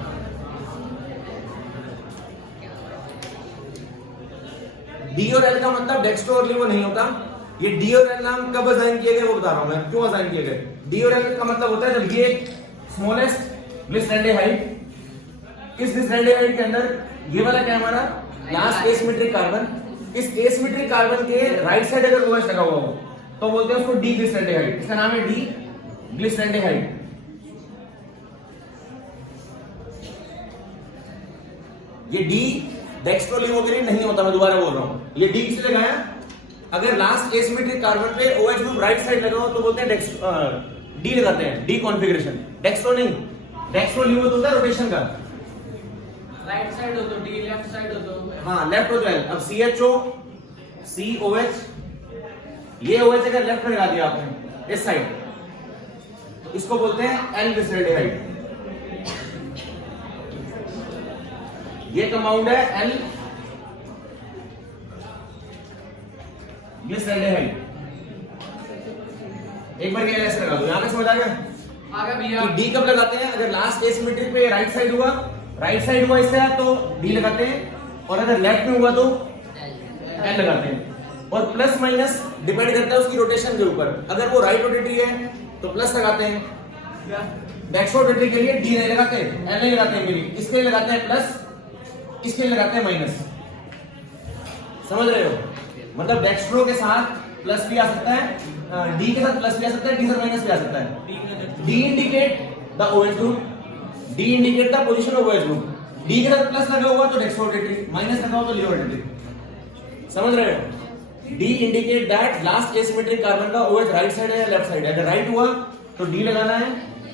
डी और एल का मतलब डेक्स्ट्रो और लीवो नहीं होता। ये डी और एल नाम कब असाइन किए गए वो बता रहा हूं मैं, क्यों असाइन किए गए। डी और एल का मतलब होता है जब ये स्मॉलेस्ट ग्लिसरॉल्डिहाइड, इस ग्लिसरॉल्डिहाइड के अंदर ये वाला क्या है हमारा लास्ट एसिमेट्रिक कार्बन, इस एसिमेट्रिक कार्बन के राइट साइड अगर OH लगा हुआ हो तो बोलते हैं उसको डी ग्लिसरॉल्डिहाइड। इसका नाम है डी ग्लिसरॉल्डिहाइड। ये डी डेक्स्ट्रो लीवो के लिए नहीं होता, मैं दोबारा बोल रहा हूं। ये डी किसने लगाया? अगर लास्ट एसिमेट्रिक कार्बन पे OH ग्रुप राइट साइड लगा हो तो बोलते हैं डी लगाते हैं, डी कॉन्फ़िगरेशन। डेक्स्ट्रो नहीं, डेक्स्ट्रो लीवो तो होता है रोटेशन का, राइट साइड हो तो डी, लेफ्ट साइड हो तो हाँ लेफ्ट हो तो एल। अब CHO COH, ये OH अगर लेफ्ट में लगा दिया आपने इस साइड, इसको बोलते हैं एल ग्लिसरॉल्डिहाइड। ये कंपाउंड है एल ग्लिसरॉल्डिहाइड। एक बार ऐसे लगा दो, यहां पे समझ आ गया? आगे भैया डी कब लगाते हैं? अगर लास्ट एसिमेट्रिक पे राइट साइड हुआ, राइट साइड हुआ इसका तो डी लगाते हैं, और अगर लेफ्ट में हुआ तो एल लगाते हैं। और प्लस माइनस डिपेंड करता है उसकी रोटेशन के ऊपर। अगर वो राइट रोटेटरी है तो प्लस लगाते हैं, डेक्स्ट्रो रोटेटरी के लिए डी नहीं लगाते, एल नहीं लगाते हैं, इसके लिए लगाते हैं प्लस, इसके लिए लगाते हैं माइनस। समझ रहे हो? मतलब डेक्स्ट्रो के साथ प्लस भी आ सकता है, डी के साथ प्लस भी आ सकता है, डी से माइनस भी आ सकता है। D indicate the OH group, D indicate the position of OH group, D के साथ प्लस लगा हुआ तो डेक्स्ट्रोरोटेटरी, माइनस लगा हुआ तो लियोरोटेटरी। समझ रहे हो? D indicate that last asymmetric carbon का OH राइट साइड है या लेफ्ट साइड है। अगर राइट हुआ तो डी लगाना है,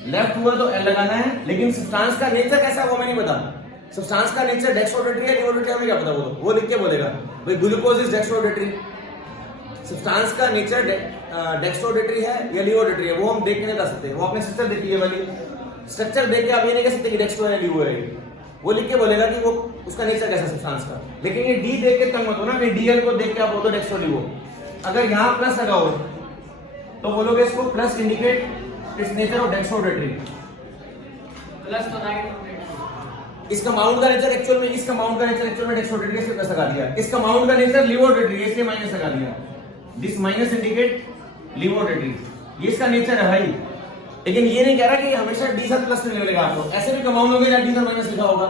लेफ्ट हुआ तो एल लगाना है। लेकिन सब्सटेंस का नेचर कैसा है वो मैं नहीं बता। सब्सटेंस का नेचर डेक्स्ट्रोरोटेटरी है लियोरोटेटरी, हमें क्या पता, वो लिख के बोलेगा भाई ग्लूकोज इज डेक्स्ट्रोरोटेटरी। सब्सटेंस का नेचर डेक्स्ट्रोरोटेटरी है या लियोरोटेटरी है वो हम देख के नहीं बता सकते। वो आपने स्ट्रक्चर देखी है वाली, स्ट्रक्चर देख के आप ये नहीं कह सकते कि डेक्स्ट्रो है लियो है, वो लिख के बोलेगा कि वो उसका नेचर कैसा सब्सटेंस का। लेकिन ये डी देख के तंग मत हो ना कि डीएल को देख के आप बोलो डेक्स्ट्रो लियो। अगर यहाँ प्लस लगा हो तो बोलोगे इसको plus indicate its nature of dextrorotatory. Plus तो राइट, इसका माउंट का नेचर एक्चुअल में, इसका माउंट का नेचर एक्चुअल में डेक्स्ट्रोरोटेटरी से प्लस लगा दिया, इसका माउंट का नेचर लियोरोटेटरी इसलिए माइनस लगा दिया। दिस माइनस इंडिकेट लियोरोटेटरी, ये इसका नेचर है भाई। लेकिन ये नहीं कह रहा कि हमेशा डी साथ प्लस मिलेगा आपको। ऐसे भी कंपाउंड होंगे जहां डी साथ माइनस लिखा होगा,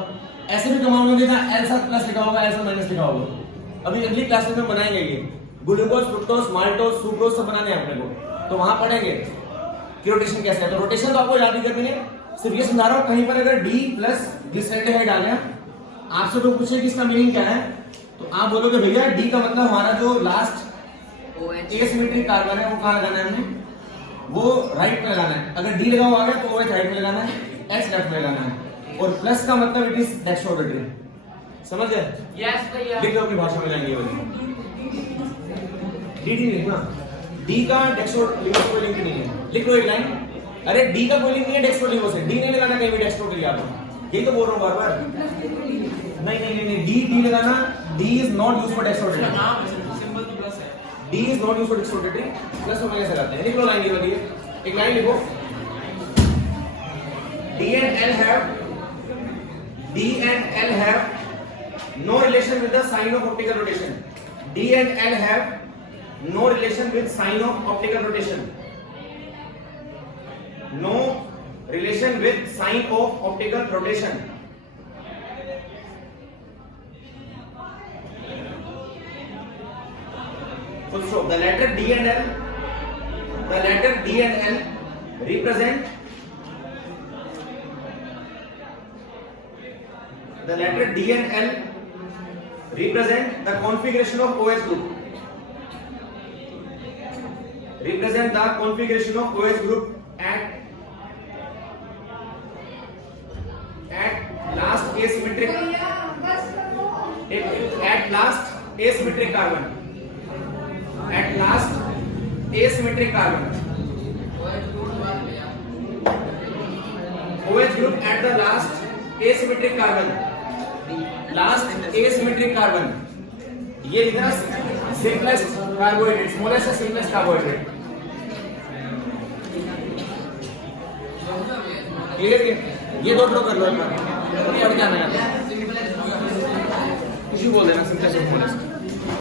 ऐसे भी कंपाउंड होंगे जहां एल साथ प्लस लिखा होगा, एल साथ माइनस लिखा होगा। अभी अगली क्लास में बनाएंगे ये ग्लूकोज, फ्रुक्टोज, माल्टोज, सुक्रोज सब बनाने हैं अपने को, तो वहां पढ़ेंगे कि रोटेशन कैसे है। तो रोटेशन तो आपको याद ही करनी है, सिर्फ ये समझा रहा हूं। कहीं पर अगर डी प्लस ग्लिसरेटिहाइड आ गया, आपसे तो पूछे कि इसका मीनिंग क्या है, तो आप बोलोगे भैया डी का मतलब हमारा जो लास्ट एसिमेट्रिक कार्बन है वो कहां लगाना है, हमें वो राइट में लगाना है। अगर डी लगा हुआ आ गया तो OH राइट में लगाना है, H लेफ्ट में लगाना है। और प्लस का मतलब इट इज डेक्स्ट्रोरोटेटरी। समझ गए? यस भैया। लिख लो अपनी भाषा में जाएंगे वाली डी डी लिखना, डी का डेक्स्ट्रोरोटेटरी से कोई लिंक नहीं है। लिख लो एक लाइन, अरे डी का कोई लिंक नहीं है डेक्स्ट्रोरोटेटरी से, डी नहीं लगाना कहीं भी डेक्स्ट्रोरोटेटरी आप, यही तो बोल रहा हूं बार बार। नहीं डी लगाना, D is not used for dextrorotatory, नाम सिंबल तो प्लस है। D is not used for dextrorotatory, plus और माइनस लगाते हैं। लिख लो लाइन ये वाली, एक लाइन लिखो, D and L have no relation with the sign of optical rotation. D and L have no relation with sign of optical rotation, no relation with sign of optical rotation. Full stop. The letter D and L represent the configuration of OH group. Represent the configuration of OH group at last asymmetric carbon. At last asymmetric carbon, OH group at the last asymmetric carbon, ये इतना simplest carbohydrate, smallest and simplest carbohydrate। Clear है? ये दो draw कर लो एक बार, पढ़ के आना है, कुछ भी बोल देना, simplest और smallest।